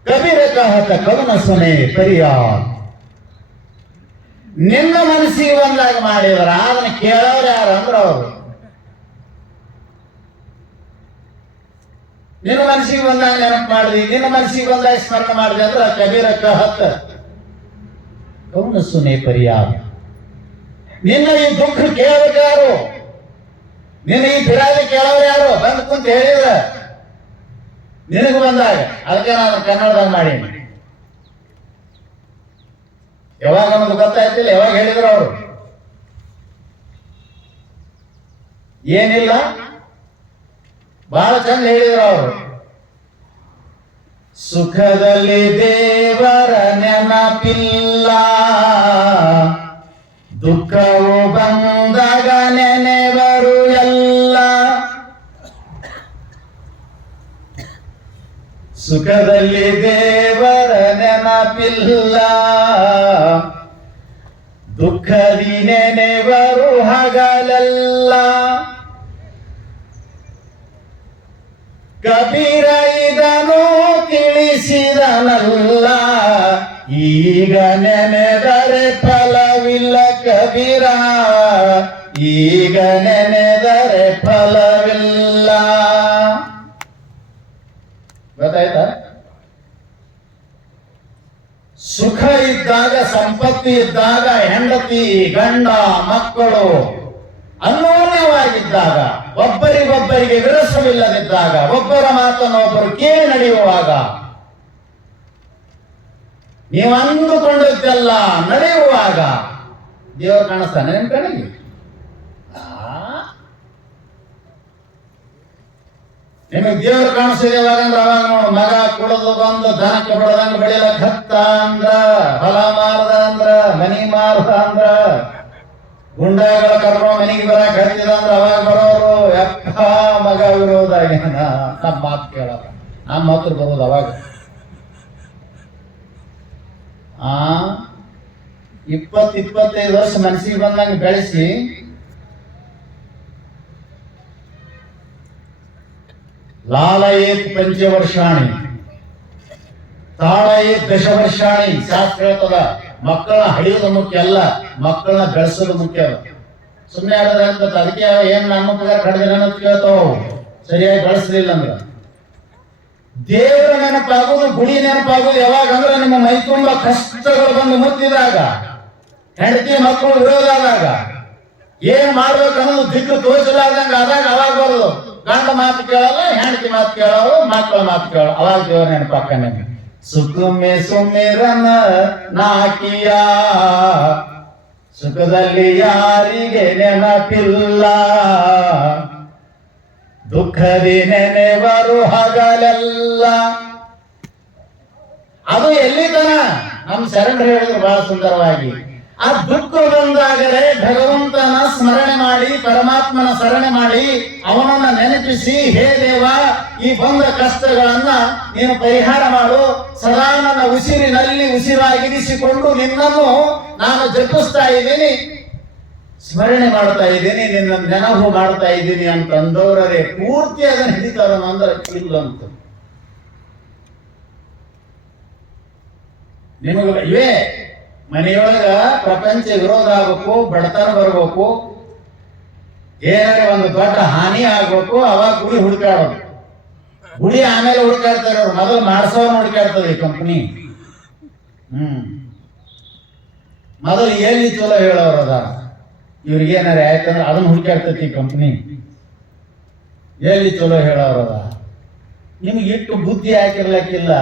ಕಬೀರ ಕಹತ ಕೌನ ಸುನೆ ಪರಿಯಾ. ನಿನ್ನ ಮನಸ್ಸಿಗೆ ಬಂದಾಗ ಮಾಡಿದ್ರ ಅದನ್ನ ಕೇಳೋರು ಯಾರು ಅಂದ್ರ ಅವರು. ನಿನ್ನ ಮನಸ್ಸಿಗೆ ಬಂದಾಗ ನೆನಪು ಮಾಡಿದ್ವಿ, ನಿನ್ನ ಮನಸ್ಸಿಗೆ ಬಂದಾಗ ಸ್ಮರಣೆ ಮಾಡಿದೆ ಅಂದ್ರೆ ಕಬೀರ ಕಹತ ಕೌನ ಸುನೆ ಪರಿಯಾ. ನಿನ್ನ ಈ ದುಃಖ ಕೇಳೋರು ಯಾರು, ನಿನ್ನ ಈ ಬಿರಾದಿ ಕೇಳೋರು ಯಾರು? ಬಂದು ಕುಂತ ಹೇಳಿದ್ರ ನಿನಗೆ ಬಂದಾಗ. ಅದಕ್ಕೆ ನಾನು ಕನ್ನಡದಾಗ ಮಾಡೀನಿ. ಯಾವಾಗ ನಮ್ಗೆ ಗೊತ್ತಾಯ್ತಿಲ್ಲ, ಯಾವಾಗ ಹೇಳಿದ್ರು ಅವರು? ಏನಿಲ್ಲ, ಬಹಳ ಚಂದ ಹೇಳಿದ್ರು ಅವರು. ಸುಖದಲ್ಲಿ ದೇವರ ನೆನಪಿಲ್ಲ, ದುಃಖವು ಬಂದಾಗ ನೆನೆವರು ಎಲ್ಲ. ಸುಖದಲ್ಲಿ ದೇವರ ನೆನಪಿಲ್ಲ, ದುಃಖದಿ ನೆನೆವರು ಹಗಲೆಲ್ಲ. ಕಬೀರ ಇದನ್ನು ತಿಳಿಸಿದನಲ್ಲ, ಈಗ ನೆನೆದರೆ ಫಲವಿಲ್ಲ ಕಬೀರ, ಈಗ ನೆನೆದರೆ ಫಲವಿಲ್ಲ. ಗೊತ್ತಾಯ್ತಾ? ಸುಖ ಇದ್ದಾಗ, ಸಂಪತ್ತು ಇದ್ದಾಗ, ಹೆಂಡತಿ ಗಂಡ ಮಕ್ಕಳು ಅನ್ಯೋನ್ಯವಾಗಿದ್ದಾಗ, ಒಬ್ಬರಿಗೊಬ್ಬರಿಗೆ ವಿರಸವಿಲ್ಲದಿದ್ದಾಗ, ಒಬ್ಬರ ಮಾತನ್ನು ಒಬ್ಬರು ಕೇಳಿ ನಡೆಯುವಾಗ, ನೀವು ಅಂದುಕೊಂಡದ್ದೆಲ್ಲ ನಡೆಯುವಾಗ ದೇವರು ಕಾಣಿಸ್ತಾನೆ ನಿಮ್ ಕಡೆಗೆ. ನಿಮಗೆ ದೇವರು ಕಾಣಿಸ್ತಿದೆ ಯಾವಾಗಂದ್ರೆ ಅವಾಗ ನೋಡು, ಮಗ ಕುಡಿದು ಬಂದು ದನಕ್ಕೆ ಬಡದಂಗ ಬೆಳಿಲಕ್ ಹತ್ತ ಅಂದ್ರ, ಹೊಲ ಮಾರದ ಅಂದ್ರ, ಮನಿ ಮಾರದ ಅಂದ್ರ, ಗುಂಡಗಳ ಕರ್ಮ ಮನೆಗೆ ಬರಕ್ ಹತ್ತಿದ ಅಂದ್ರ ಅವಾಗ ಬರೋರು ಯಪ್ಪ ಮಗ ವಿರೋಧ ನಮ್ಮ ಮಾತು ಕೇಳಲ್ಲ, ನಮ್ಮ ಹತ್ರ ಬರೋದು ಅವಾಗ. 20-25 ವರ್ಷ ಮನಸ್ಸಿಗೆ ಬಂದಂಗೆ ಬೆಳೆಸಿ ಲಾಲಯೇತ್ ಪಂಚವರ್ಷಾಣಿ ತಾಳಯೇತ್ ದಶವರ್ಷಾಣಿ. ಶಾಸ್ತ್ರ ಹೇಳ್ತದ ಮಕ್ಕಳನ್ನ ಹಡಿಯೋದು ಮುಖ್ಯ ಅಲ್ಲ, ಮಕ್ಕಳನ್ನ ಬೆಳೆಸೋದು ಮುಖ್ಯ. ಸುಮ್ಮನೆ ಆಗೋದ್ರೆ ಅಂತ ಅದಕ್ಕೆ ಏನ್ ನಮ್ಮ ಪಗಾರ ಕಡಿಮೆ ಅಂತ ಕೇಳ್ತಾವ, ಸರಿಯಾಗಿ ಬೆಳೆಸಲಿಲ್ಲ ಅಂದ್ರೆ. ದೇವರ ನೆನಪಾಗೋದು, ಗುಡಿ ನೆನಪಾಗೋದು ಯಾವಾಗ ಅಂದ್ರೆ ನಿಮ್ಮ ಮೈ ತುಂಬಾ ಕಷ್ಟಗಳು ಬಂದು ಮುತ್ತಿದಾಗ, ಹೆಂಡತಿ ಮಕ್ಕಳು ವಿರೋಧ ಆದಾಗ, ಏನ್ ಮಾಡ್ಬೇಕು ಅನ್ನೋದು ದಿಕ್ಕು ತೋರಿಸಲಾರ್ದಂಗ ಆದಾಗ ಅವಾಗ ಬರೋದು ಗಂಡ ಮಾತು ಕೇಳಲ್ಲ, ಹೆಂಡತಿ ಮಾತು ಕೇಳೋರು, ಮಕ್ಕಳ ಮಾತು ಕೇಳೋ. ಅವಾಗ ದೇವ್ರ ನೆನಪಾಕನೆ ಸುಖಮೆ ಸುಮಿರನ ನಾಕಿಯ, ಸುಖದಲ್ಲಿ ಯಾರಿಗೆ ನೆನಪಿಲ್ಲ, ದುಃಖದಿ ನೆನೆವರು ಹಗಲೆಲ್ಲ. ಅದು ಎಲ್ಲಿತನ ನಮ್ ಶರಣರು ಹೇಳಿದ್ರು ಬಹಳ ಸುಂದರವಾಗಿ. ಆ ದುಃಖ ಬಂದಾಗಲೇ ಭಗವಂತನ ಸ್ಮರಣೆ ಮಾಡಿ, ಪರಮಾತ್ಮನ ಸ್ಮರಣೆ ಮಾಡಿ, ಅವನನ್ನ ನೆನಪಿಸಿ, ಹೇ ದೇವ, ಈ ಬಂದ ಕಷ್ಟಗಳನ್ನ ನೀನು ಪರಿಹಾರ ಮಾಡು, ಸದಾ ನನ್ನ ಉಸಿರಿನಲ್ಲಿ ಉಸಿರಾಗಿರಿಸಿಕೊಂಡು ನಿನ್ನನ್ನು ನಾನು ಜಪಿಸ್ತಾ ಇದ್ದೀನಿ, ಸ್ಮರಣೆ ಮಾಡ್ತಾ ಇದ್ದೀನಿ, ನಿನ್ನ ನೆನಪು ಮಾಡ್ತಾ ಇದ್ದೀನಿ ಅಂತ ಅಂದವರೇ ಪೂರ್ತಿ ಅದನ್ನು ಹಿಡಿತಾರ ಅಂದ್ರೆ ಇಲ್ಲಂತ. ನಿಮಗೆ ಇವೇ ಮನೆಯೊಳಗ ಪ್ರಪಂಚ ವಿರೋಧ ಆಗ್ಬೇಕು, ಬಡತನ ಬರ್ಬೇಕು, ಏನಾರ ಒಂದು ದೊಡ್ಡ ಹಾನಿ ಆಗ್ಬೇಕು, ಅವಾಗ ಗುಡಿ ಹುಡುಕಾಡೋದು. ಗುಡಿ ಆಮೇಲೆ ಹುಡುಕಾಡ್ತಾರೆ ಅವ್ರು, ಮೊದಲು ಮಾಡಿಸೋರು ಹುಡುಕಾಡ್ತದೆ ಈ ಕಂಪ್ನಿ. ಮೊದಲು ಎಲ್ಲಿ ಚಲೋ ಹೇಳೋರು ಅದ, ಇವ್ರಿಗೆ ಏನಾರ ಆಯ್ತಂದ್ರೆ ಅದನ್ನ ಹುಡುಕಾಡ್ತೈತಿ ಈ ಕಂಪ್ನಿ. ಎಲ್ಲಿ ಚಲೋ ಹೇಳೋರದ ನಿಮ್ಗೆ ಇಟ್ಟು ಬುದ್ಧಿ ಹಾಕಿರ್ಲಕ್ಕಿಲ್ಲ.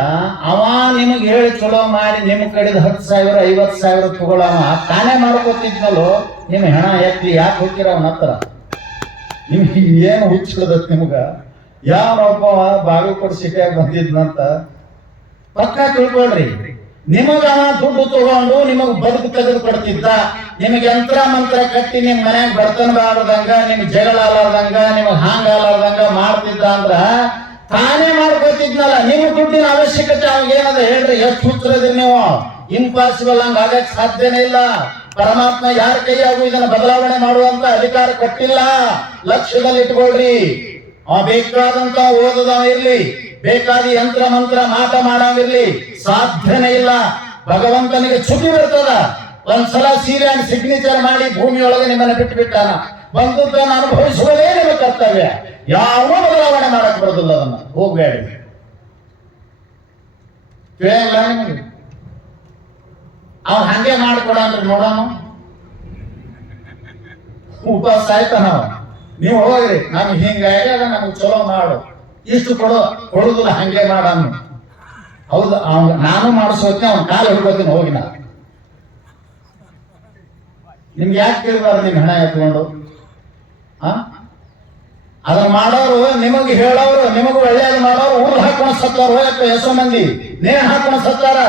ಅವ ನಿಮಗೆ ಹೇಳಿ ಚಲೋ ಮಾಡಿ ನಿಮ್ ಕಡೆದ 10,000 50,000 ತಗೊಳವ ತಾನೇ ಮಾಡ್ಕೋತಿದ್ನಲ್ಲೋ. ನಿಮ್ ಹೆಣ ಎತ್ತಿ ಯಾಕೆ ಹೋಗ್ತೀರ ಅವನ ಹತ್ರ? ನಿಮ್ಗೆ ಏನು ಹುಚ್ಚಿಡದತ್ ನಿಮ್ಗ? ಯಾವನೊಬ್ಬ ಬಾಗಲಕೋಟೆ ಸಿಟಿಯಾಗ ಬಂದಿದ್ನಂತ ಪಕ್ಕ ತಿಳ್ಕೊಳ್ರಿ. ನಿಮಗ ಅವ ದುಡ್ಡು ತಗೊಂಡು ನಿಮಗ್ ಬದುಕು ತೆಗೆದು ಕೊಡ್ತಿದ್ದ, ನಿಮಗೆ ಯಂತ್ರ ಮಂತ್ರ ಕಟ್ಟಿ ನಿಮ್ ಮನ್ಯಾಗ ಬಡತನ ಬಾರದಂಗ, ನಿಮ್ ಜಗಳ ಆಲಾರ್ದಂಗ, ನಿಮಗ್ ಹಾಂಗ ಆಲಾರ್ದಂಗ ಮಾಡ್ತಿದ್ದ ಅಂದ್ರ ತಾನೇ ಮಾಡ್ಕೊತಿದ್ನಲ್ಲ. ನಿಮ್ಮ ದುಡ್ಡಿನ ಅವಶ್ಯಕತೆ ಅವಾಗೇನದ ಹೇಳ್ರಿ? ಎಷ್ಟು ಹುಚ್ಚರದ್ರಿ ನೀವು? ಇಂಪಾಸಿಬಲ್ ಹಂಗ ಆಗಕ್ ಸಾಧ್ಯನೇ ಇಲ್ಲ. ಪರಮಾತ್ಮ ಯಾರ ಕೈಯಾಗೂ ಇದನ್ನ ಬದಲಾವಣೆ ಮಾಡುವಂತ ಅಧಿಕಾರ ಕೊಟ್ಟಿಲ್ಲ. ಲಕ್ಷ್ಯದಲ್ಲಿ ಇಟ್ಕೊಳ್ರಿ. ಅವ ಬೇಕಾದಂತ ಓದದವ ಇರ್ಲಿ, ಬೇಕಾದ ಯಂತ್ರ ಮಂತ್ರ ಮಾಟ ಮಾಡಾವಿರ್ಲಿ, ಸಾಧ್ಯನೇ ಇಲ್ಲ. ಭಗವಂತನಿಗೆ ಛುಟಿ ಬರ್ತದ. ಒಂದ್ಸಲ ಸೀರೆ ಅಂಡ್ ಸಿಗ್ನೇಚರ್ ಮಾಡಿ ಭೂಮಿಯೊಳಗೆ ನಿಮ್ಮನ್ನ ಬಿಟ್ಟು ಬಿಟ್ಟಾನ. ಬಂದದ್ದನ್ನು ಅನುಭವಿಸುವುದೇ ನಿಮ್ಮ ಕರ್ತವ್ಯ. ಯಾವ ಬದಲಾವಣೆ ಮಾಡಕ್ ಬರೋದಿಲ್ಲ. ಅದನ್ನ ಹೋಗ್ಬೇಡಿ. ಕೇಳಲ್ಲ ನಿಮಗೆ? ಅವ್ನು ಹಂಗೆ ಮಾಡ್ಕೊಡ ಅಂದ್ರೆ ನೋಡೋಣ, ಉಪವಾಸ ಆಯ್ತಾನ. ನೀವು ಹೋಗ್ರಿ, ನಮ್ಗೆ ಹಿಂಗಾಗಿ ಅದ ನಮ್ಗೆ ಚಲೋ ಮಾಡು, ಇಷ್ಟು ಕೊಡುದಿಲ್ಲ, ಹಂಗೆ ಮಾಡನ್ನು. ಹೌದು, ನಾನು ಮಾಡಿಸೋಕೆ ಅವ್ನ ಕಾಲು ಹಿಡ್ಕೋತೀನಿ ಹೋಗಿ. ನಾ ನಿಮ್ಗೆ ಯಾಕೆ ಕೇಳಬಾರ್ದು? ನಿಮ್ ಹಣ ಎತ್ಕೊಂಡು ಅದನ್ನ ಮಾಡೋರು, ನಿಮಗೆ ಹೇಳೋರು, ನಿಮಗ್ ಒಳ್ಳೇದು ಮಾಡೋರು ಊರ್ ಹಾಕೊಂಡು ಸತ್ತಾರ. ಹೋಯಪ್ಪ ಎಷ್ಟೋ ಮಂದಿ ನೇಣ್ ಹಾಕೊಂಡು ಸತ್ತಾರ.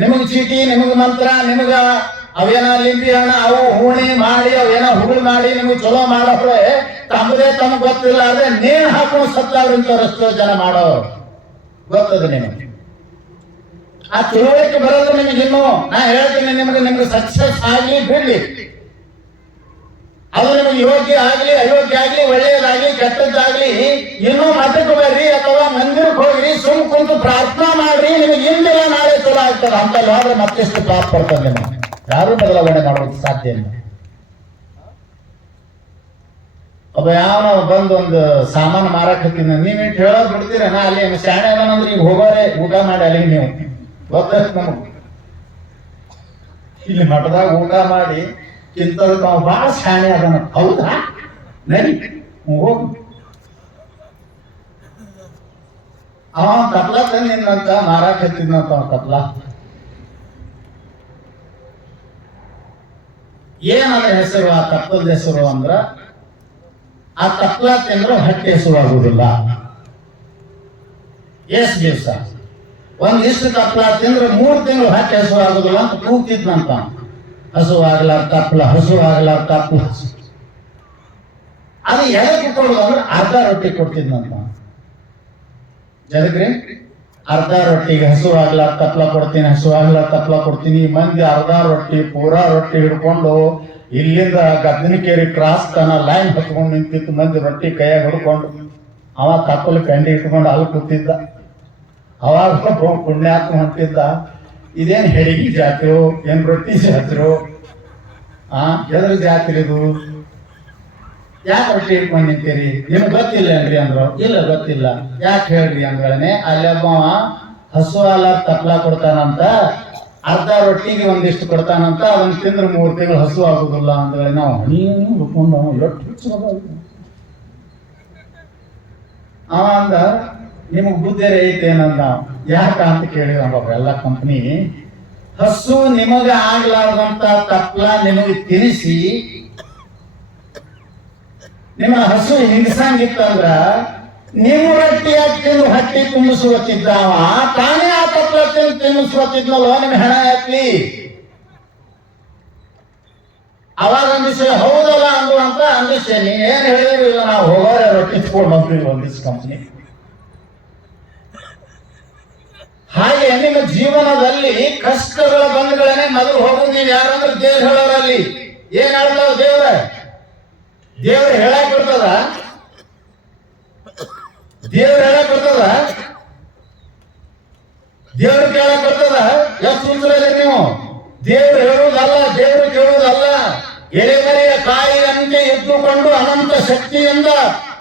ನಿಮಗ್ ಚೀಟಿ, ನಿಮಗ್ ಮಂತ್ರ, ನಿಮಗ ಅವೇನ ಲಿಂಬಿ ಹಣ ಅವು ಹೂಣಿ ಮಾಡಿ, ಅವೇನ ಹುಗುಳು ಮಾಡಿ ನಿಮಗ್ ಚಲೋ ಮಾಡೋರೆ ತಮ್ಮದೇ ತಮಗ್ ಗೊತ್ತಿಲ್ಲ. ಆದ್ರೆ ನೇಣ್ ಹಾಕೊಂಡು ಸತ್ತಾವ್ರಿಂತವ್ರು ಎಷ್ಟೋ ಜನ ಮಾಡೋರು ಗೊತ್ತದ ನಿಮಗೆ. ಆ ತಿಳುವಳಿಕೆ ಬರೋದು ನಿಮಗೆ ಇನ್ನೂ. ನಾ ಹೇಳ್ತೀನಿ ನಿಮ್ಗೆ ಸಕ್ಸಸ್ ಆಗ್ಲಿ ಬಿಡ್ಲಿ, ಅದು ನಿಮಗೆ ಯೋಗ್ಯ ಆಗ್ಲಿ ಅಯೋಗ್ಯ ಆಗ್ಲಿ, ಒಳ್ಳೆಯದಾಗ್ಲಿ ಕೆಟ್ಟದ್ದಾಗ್ಲಿ, ಇನ್ನೂ ಮಠಕ್ಕೆ ಬರ್ರಿ ಅಥವಾ ಮಂದಿರಕ್ಕೆ ಹೋಗ್ರಿ, ಸುಮ್ ಕುಂತು ಪ್ರಾರ್ಥನಾ ಮಾಡ್ರಿ, ನಿಮಗೆ ಇಂದಿಲ್ಲ ನಾಳೆ ಚಲೋ ಆಗ್ತದ. ಅಂತಲ್ಲಿ ಹೋದ್ರೆ ಮತ್ತೆಷ್ಟು ಪಾಪ ಬರ್ತದೆ. ನಿಮಗೆ ಯಾರು ಬದಲಾವಣೆ ಮಾಡೋದು ಸಾಧ್ಯ ಇಲ್ಲ. ಒಬ್ಬ ಯಾವ ಬಂದು ಒಂದು ಸಾಮಾನು ಮಾರಕ್ ಹತ್ತೀನಿ, ನೀವಿಟ್ಟು ಹೇಳೋದು ಬಿಡ್ತೀರ? ನಾ ಅಲ್ಲಿ ಶಾಣೆ ಅದಾನಂದ್ರೆ ಈಗ ಹೋಗೋರೆ ಊಟ ಮಾಡಿ ಅಲ್ಲಿ ನೀವು ಗೊತ್ತಾಯ್ತು ನಮಗ್. ಇಲ್ಲಿ ಮಠದಾಗ ಊಟ ಮಾಡಿ ಇಂಥದಕ್ಕೆ ನಾವು ಬಹಳ ಶಾಣೆ ಅದಾನ. ಹೌದಾ? ನಡಿ ಹೋಗು. ಅವ ತಪ್ಲ ತಂದಿನಂತ ಮಾರಾಕ್ ಹತ್ತಿದ್ನಂತ. ಅವ ತಪ್ಲ ಏನಂದ್ರೆ ಹೆಸರು, ಆ ತಪ್ಪದ ಹೆಸರು ಅಂದ್ರ, ಆ ತಪ್ಲ ತಿಂದ್ರೆ ಹೊಟ್ಟೆ ಹೆಸರುವಾಗುದಿಲ್ಲ. ಎಷ್ಟು ದಿವಸ ಒಂದಿಷ್ಟು ತಪ್ಲ ತಿಂದ್ರೆ 3 ತಿಂಗಳು ಹೊಟ್ಟೆ ಹೆಸರುವಾಗುದಿಲ್ಲ ಅಂತ ಕೂಗ್ತಿದ್ನಂತ. ಹಸುವಾಗಲ ತಪ್ಲ, ಹಸುವಾಗಲ ತಪ್ಲ. ಅದು ಎದಕ್ಕೆ ಕೊಡೋದು ಅಂದ್ರೆ ಅರ್ಧ ರೊಟ್ಟಿ ಕೊಡ್ತಿದ್ನಂತ. ಜಗದ್ರಿ ಅರ್ಧ ರೊಟ್ಟಿಗೆ ಹಸುವಾಗ್ಲ ತಪ್ಲ ಕೊಡ್ತೀನಿ, ಹಸುವಾಗ್ಲ ತಪ್ಲ ಕೊಡ್ತೀನಿ. ಮಂದಿ ಅರ್ಧ ರೊಟ್ಟಿ ಪೂರಾ ರೊಟ್ಟಿ ಹಿಡ್ಕೊಂಡು ಇಲ್ಲಿಂದ ಗದ್ದನಕೇರಿ ಕ್ರಾಸ್ ತನ ಲೈನ್ ಹತ್ಕೊಂಡು ನಿಂತಿತ್ತು. ಮಂದಿ ರೊಟ್ಟಿ ಕೈಯಾಗ ಹಿಡ್ಕೊಂಡು ಅವ ತಪ್ಪಲು ಕಂಡಿ ಇಟ್ಕೊಂಡು ಅಲ್ಲಿ ಕೂತಿದ್ದ. ಅವಾಗ ಪುಣ್ಯಾತ್ಮ ಹೊಂಟಿದ್ದ, ಇದೇನ್ ಹೆಡಿಗೆ ಜಾತಿರೋ ಏನ್ ರೊಟ್ಟಿ ಜಾತಿರೋ, ಎದ್ರ ಜಾತ್ರೆ ಇದು, ಯಾಕೆ ರೊಟ್ಟಿ ಇಟ್ಕೊಂಡು ನಿಂತೀರಿ, ನಿಮ್ಗೆ ಗೊತ್ತಿಲ್ಲ ಏನ್ರಿ ಅಂದ್ರು. ಇಲ್ಲ ಗೊತ್ತಿಲ್ಲ. ಯಾಕೆ ಹೇಳ್ರಿ ಅಂದ್ಗಳನೆ, ಅಲ್ಲೊಬ್ಬ ಹಸು ಅಲ್ಲ ತಪ್ಲ ಕೊಡ್ತಾನಂತ ಅರ್ಧ ರೊಟ್ಟಿಗೆ ಒಂದಿಷ್ಟು ಕೊಡ್ತಾನಂತ, ಅದನ್ನ ತಿಂದ್ರೆ 3 ತಿಂಗಳು ಹಸು ಆಗುದಿಲ್ಲ ಅಂದ್ರೆ ನಾವು ಅವ ಅಂದ ನಿಮಗ್ ಬುದ್ಧಿ ಐತೇನಂದ. ಯಾಕ ಅಂತ ಕೇಳಿದ ಎಲ್ಲ ಕಂಪ್ನಿ, ಹಸು ನಿಮಗ ಆಗ್ಲಾರ್ದಂತ ತಪ್ಪಲ ನಿಮಗೆ ತಿನ್ನಿಸಿ ನಿಮ್ಮ ಹಸು ಹಿಂಸಂಗಿತ್ತಂದ್ರ ನಿಮ್ಮ ರೊಟ್ಟಿ ತಿಂದು ಹೊಟ್ಟಿ ತುಂಬಿಸುತ್ತಿದ್ದಾವ, ತಾನೇ ಆ ತಪ್ಪಲ ತಿಂದು ತಿನ್ನಿಸುತ್ತಿದ್ನಲ್ವ, ನಿಮ್ ಹೆಣ ಹಾಕ್ಲಿ. ಅವಾಗ ಅಂದಿಸ ಹೌದಲ್ಲ ಅಂದು ಅಂತ ಅಂದಿಸೆ. ನೀ ಏನ್ ಹೇಳಿದ್ರಿಲ್ಲ, ನಾವು ಹೋಗೋರೆ ರೊಟ್ಟಿ ತಗೊಂಡು ಬಂದ್ವಿ ಒಂದಿಸ್ ಕಂಪ್ನಿ. ಹಾಗೆ ನಿಮ್ಮ ಜೀವನದಲ್ಲಿ ಕಷ್ಟಗಳ ಬಂಧುಗಳನ್ನೇ ಮೊದಲು ಹೋಗೋದು. ನೀವು ಯಾರಂದ್ರೆ ದೇವ್ರು ಹೇಳೋರಲ್ಲಿ ಏನ್ ಹೇಳ್ತಾವ, ದೇವ್ರು ಹೇಳಕ್ ಬರ್ತದ, ದೇವ್ರು ಹೇಳಕ್ ಬರ್ತದ, ದೇವ್ರು ಕೇಳಕ್ ಬರ್ತದ. ಎಷ್ಟು ಸುಂದರ ನೀವು. ದೇವ್ರು ಹೇಳುವುದಲ್ಲ, ದೇವ್ರು ಕೇಳುವುದಲ್ಲ. ಎಲೆಮರೆಯ ಕಾಯಿಯಂತೆ ಎದ್ದುಕೊಂಡು ಅನಂತ ಶಕ್ತಿಯಿಂದ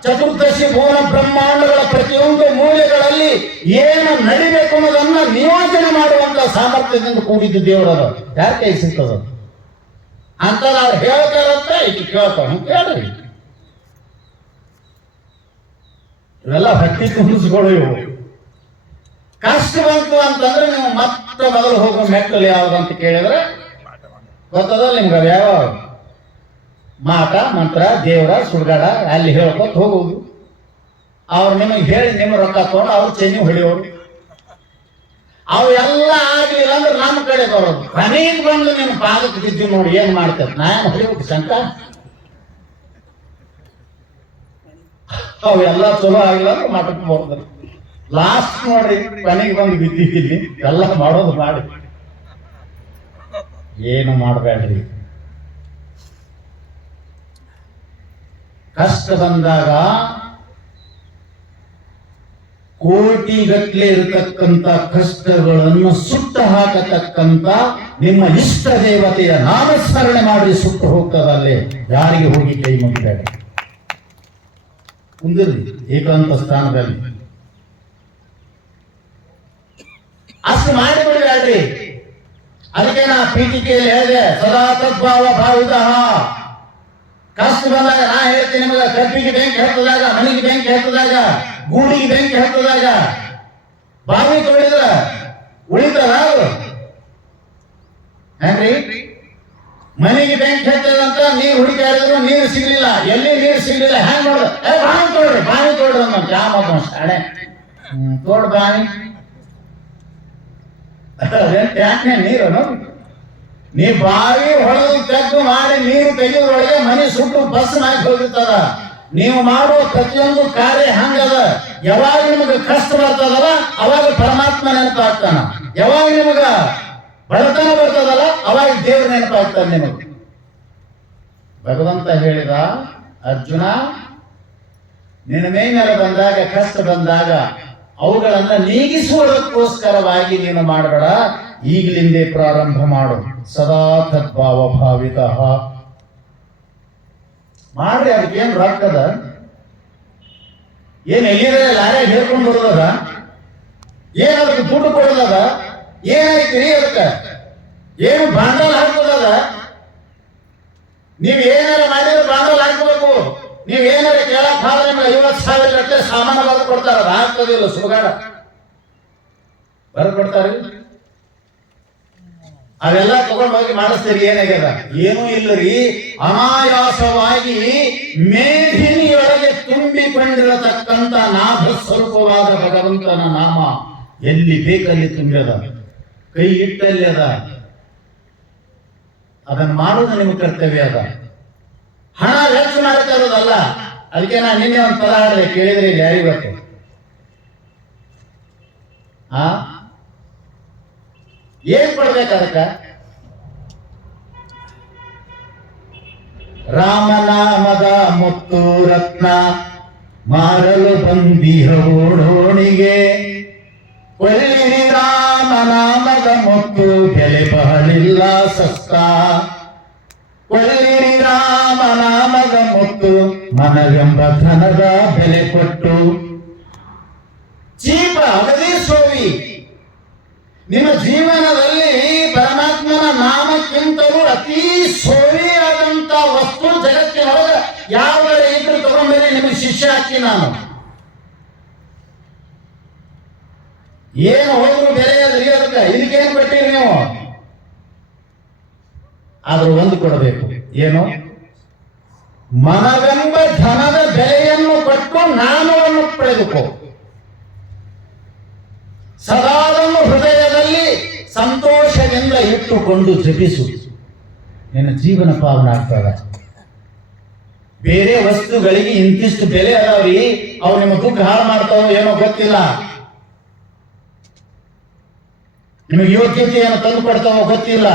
ಚತುರ್ದಶಿ ಭುವನ ಬ್ರಹ್ಮಾಂಡಗಳ ಪ್ರತಿಯೊಂದು ಮೂಲೆಗಳಲ್ಲಿ ಏನು ನಡಿಬೇಕು ಅನ್ನೋದನ್ನ ನಿಯೋಜನೆ ಮಾಡುವಂತ ಸಾಮರ್ಥ್ಯದಿಂದ ಕೂಡಿದ್ದು ದೇವರದ. ಯಾರ ಕೈ ಸಿಗ್ತದ ಅಂತ ನಾವು ಹೇಳ್ತಾರಂತ ಈಗ ಕೇಳ್ತಾವ ಕೇಳ್ರಿ. ಇವೆಲ್ಲ ಭಕ್ತಿ ತುಂಬಿಸ್ಕೊಳ್ಳು. ಇವು ಕಷ್ಟ ಬಂತು ಅಂತಂದ್ರೆ ನೀವು ಮತ್ತೆ ಮೊದಲು ಹೋಗೋ ಮೆಟ್ಟಲು ಯಾವ್ದಂತ ಕೇಳಿದ್ರೆ ಗೊತ್ತದ ನಿಮ್ಗೆ. ಯಾವ ಮಾಟ ಮಂತ್ರ ದೇವರ ಸುಡ್ಗಾಡ ಅಲ್ಲಿ ಹೇಳ್ಕೊತ ಹೋಗುವುದು. ಅವ್ರು ನಿಮಗೆ ಹೇಳಿ ನಿಮ್ಮ ರೊಕ್ಕ ತಗೊಂಡು ಅವ್ರು ಚೆನ್ನಿ ಹೊಡಿಯೋರು. ಅವು ಎಲ್ಲ ಆಗ್ಲಿಲ್ಲ ಅಂದ್ರೆ ನಮ್ಮ ಕಡೆ ಬರೋದು. ಕೊನೆಗೆ ಬಂದು ನಿಮ್ಮ ಪಾದಕ್ಕೆ ಬಿದ್ದು ನೋಡಿ ಏನ್ ಮಾಡ್ತೇವೆ. ನಾನು ಹೊಡಿಯೋದು ಶಂಕ. ಅವೆಲ್ಲ ಚಲೋ ಆಗಿಲ್ಲ ಅಂದ್ರೆ ಮಠಕ್ಕೆ ಬರೋದು. ಲಾಸ್ಟ್ ನೋಡ್ರಿ ಕೊನೆಗೆ ಬಂದು ಬಿದ್ದಿದ್ದೀನಿ. ಎಲ್ಲ ಮಾಡೋದು ಮಾಡಿ ಏನು ಮಾಡಬೇಡ್ರಿ. ಕಷ್ಟ ಬಂದಾಗ ಕೋಟಿಗಟ್ಟಲೆ ಇರತಕ್ಕಂತ ಕಷ್ಟಗಳನ್ನು ಸುಟ್ಟು ಹಾಕತಕ್ಕಂತ ನಿಮ್ಮ ಇಷ್ಟ ದೇವತೆಯ ನಾಮಸ್ಮರಣೆ ಮಾಡಿ ಸುಟ್ಟು ಹೋಗ್ತದಲ್ಲಿ ಯಾರಿಗೆ ಹೋಗಿ ಕೈ ಮುಗಿಬೇಡ. ಕುಂದಿರ್ಲಿ ಏಕಾಂತ ಸ್ಥಾನದಲ್ಲಿ. ಅಷ್ಟು ಮಾಡಿಬಿಡ್ಬೇಡ್ರಿ. ಅದಕ್ಕೆ ನಾ ಪೀಠಿಕೆಯಲ್ಲಿ ಹೇಳಿದೆ, ಸದಾ ತದ್ಭಾವ ಭಾವಿತ. ಕಷ್ಟ ಬಂದಾಗ ನಾ ಹೇಳ್ತೀನಿ ನಿಮಗೆ, ಕಬ್ಬಿಗೆ ಬೆಂಕಿ ಹತ್ತದಾಗ, ಮನೆಗೆ ಬೆಂಕಿ ಹತ್ತದಾಗ, ಗೂಡಿಗೆ ಬೆಂಕಿ ಹತ್ತದಾಗ, ಬಾವಿ ತೊಳಿದ್ರ ಉಳಿತದ ಹೆಂಗ್ರಿ? ಮನೆಗೆ ಬೆಂಕಿ ಹತ್ತದಂತ ನೀರು ಹುಡುಕಾಡಿದ್ರು ನೀರು ಸಿಗ್ಲಿಲ್ಲ, ಎಲ್ಲಿ ನೀರು ಸಿಗ್ಲಿಲ್ಲ. ಹೆಂಗ್ ನೋಡ್ರಿ, ಬಾವಿ ತೋಡ್ರಿ, ಬಾವಿ ತೋಡ್ರಿ ಅಂತ ಯಾವ ಶಾಣೆ ತೋಡ್ ಬಾವಿ ಯಾಕೆ ನೀರು ನೀ ಬಾವಿ ಹೊಡೆದು ತೆಗೆದು ಮಾಡಿ ನೀರು ತೆಗೆದ್ರೊಳಗೆ ಮನೆ ಸುಟ್ಟು ಬಸ್ ನಾಕಿ ಹೋಗಿರ್ತದ. ನೀವು ಮಾಡುವ ಪ್ರತಿಯೊಂದು ಕಾರ್ಯ ಹಂಗದ. ಯಾವಾಗ ನಿಮಗೆ ಕಷ್ಟ ಬರ್ತದಲ್ಲ ಅವಾಗ ಪರಮಾತ್ಮ ನೆನಪಾಗ್ತಾನ. ಯಾವಾಗ ನಿಮಗ ಬಡತನ ಬರ್ತದಲ್ಲ ಅವಾಗ ದೇವ್ರ ನೆನಪಾಗ್ತಾನೆ ನಿಮಗೆ. ಭಗವಂತ ಹೇಳಿದ, ಅರ್ಜುನ ನಿನ್ನ ಮೇಲೆ ಬಂದಾಗ ಕಷ್ಟ ಬಂದಾಗ ಅವುಗಳನ್ನ ನೀಗಿಸುವುದಕ್ಕೋಸ್ಕರವಾಗಿ ನೀನು ಮಾಡಬೇಡ, ಈಗಲಿಂದೇ ಪ್ರಾರಂಭ ಮಾಡು. ಸದಾ ತದ್ಭಾವ ಭಾವಿತ ಮಾಡ್ರಿ. ಅದಕ್ಕೇನು ರೊಕ್ಕದ ಏನ್ ಎಲ್ಲಿದೆ ಲಾರೆ ಹೇಳ್ಕೊಂಡು ಬರೋದದ, ಏನ್ ಅದಕ್ಕೆ ದುಡ್ಡು ಕೊಡೋದದ, ಏನಾಯ್ತಿರಿ ಅದಕ್ಕೆ ಏನು ಬಾಂಡಲ್ ಹಾಕೋದದ. ನೀವ್ ಏನಾರ ಮಾಡಿದ್ರೆ ಬಾಂಡಲ್ ಹಾಕಬೇಕು. ನೀವ್ ಏನಾರ ಕೇಳಕ್ ಹೋದ್ರೆ ನಿಮ್ಗೆ 50,000 ಗಟ್ಟಲೆ ಸಾಮಾನು ಬರೆದು ಕೊಡ್ತಾರ. ಅದು ಆಗ್ತದಿಲ್ಲ, ಸುಗಾಡ ಬರೆದು ಕೊಡ್ತಾರ. ಅವೆಲ್ಲ ತಗೊಂಡು ಹೋಗಿ ಮಾಡಿಸ್ತೀರಿ. ಏನಾಗ್ಯದ? ಏನೂ ಇಲ್ಲರಿ. ಅನಾಯಾಸವಾಗಿ ಮೇಧಿನಿಯೊಳಗೆ ತುಂಬಿಕೊಂಡಿರತಕ್ಕಂತ ನಾಭ ಸ್ವರೂಪವಾದ ಭಗವಂತನ ನಾಮ ಎಲ್ಲಿ ಬೇಕಲ್ಲಿ ತುಂಬ್ಯದ, ಕೈ ಇಟ್ಟಲ್ಲಿ ಅದ. ಅದನ್ನು ಮಾಡೋದು ನಿಮ್ಮ ಕರ್ತವ್ಯ ಅದ. ಹಣ ವೆಚ್ಚ ಮಾಡ್ತಾ ಇರೋದಲ್ಲ. ಅದಕ್ಕೆ ನಾನು ನಿನ್ನೆ ಒಂದು ಪದ ಹಾಡಿದೆ, ಕೇಳಿದ್ರೆ ಯಾರಿಗೊತ್ತು? ಏನ್ ಕೊಡ್ಬೇಕು ಅದಕ್ಕ? ರಾಮನಾಮದ ಮುತ್ತು ರತ್ನ ಮಾರಲು ಬಂದಿಹ ಓಡೋಣಿಗೆ, ಕೊಳ್ಳಿರಿ ರಾಮನಾಮದ ಮುತ್ತು ಬೆಲೆ ಬಹಳಿಲ್ಲ ಸಸ್ತ. ಕೊಳ್ಳಿರಿ ರಾಮನಾಮದ ಮುತ್ತು ಮನವೆಂಬ ಧನದ ಬೆಲೆ ಕೊಟ್ಟು. ಚೀಪ ಅಗದಿ ಸೋವಿ. ನಿಮ್ಮ ಜೀವನದಲ್ಲಿ ಶಿಷ್ಯ ಹಾಕಿ ನಾನು. ಏನು ಹೋದ್ರು ಬೆಲೆ ಅದ್ರಿ, ಅದಕ್ಕೆ ಇದಕ್ಕೇನು ಕೊಟ್ಟಿರಿ ನೀವು? ಆದ್ರೂ ಒಂದು ಕೊಡಬೇಕು, ಏನು? ಮನವೆಂಬ ಧನದ ಬೆಲೆಯನ್ನು ಕೊಟ್ಟು ನಾನವನ್ನು ಪಡೆದುಕೋ, ಸದಾದನ್ನು ಹೃದಯದಲ್ಲಿ ಸಂತೋಷದಿಂದ ಇಟ್ಟುಕೊಂಡು ಜಪಿಸು, ನಿನ್ನ ಜೀವನ ಪಾವನ ಆಗ್ತದ. ಬೇರೆ ವಸ್ತುಗಳಿಗೆ ಇಂತಿಷ್ಟು ಬೆಲೆ ಅದಾವ್ರಿ, ಅವು ನಿಮ್ಮ ದುಃಖ ಹಾಳು ಮಾಡ್ತಾವ ಏನೋ ಗೊತ್ತಿಲ್ಲ, ನಿಮಗೆ ಯೋಗ್ಯತೆಯನ್ನು ತಂದು ಕೊಡ್ತಾವೋ ಗೊತ್ತಿಲ್ಲ,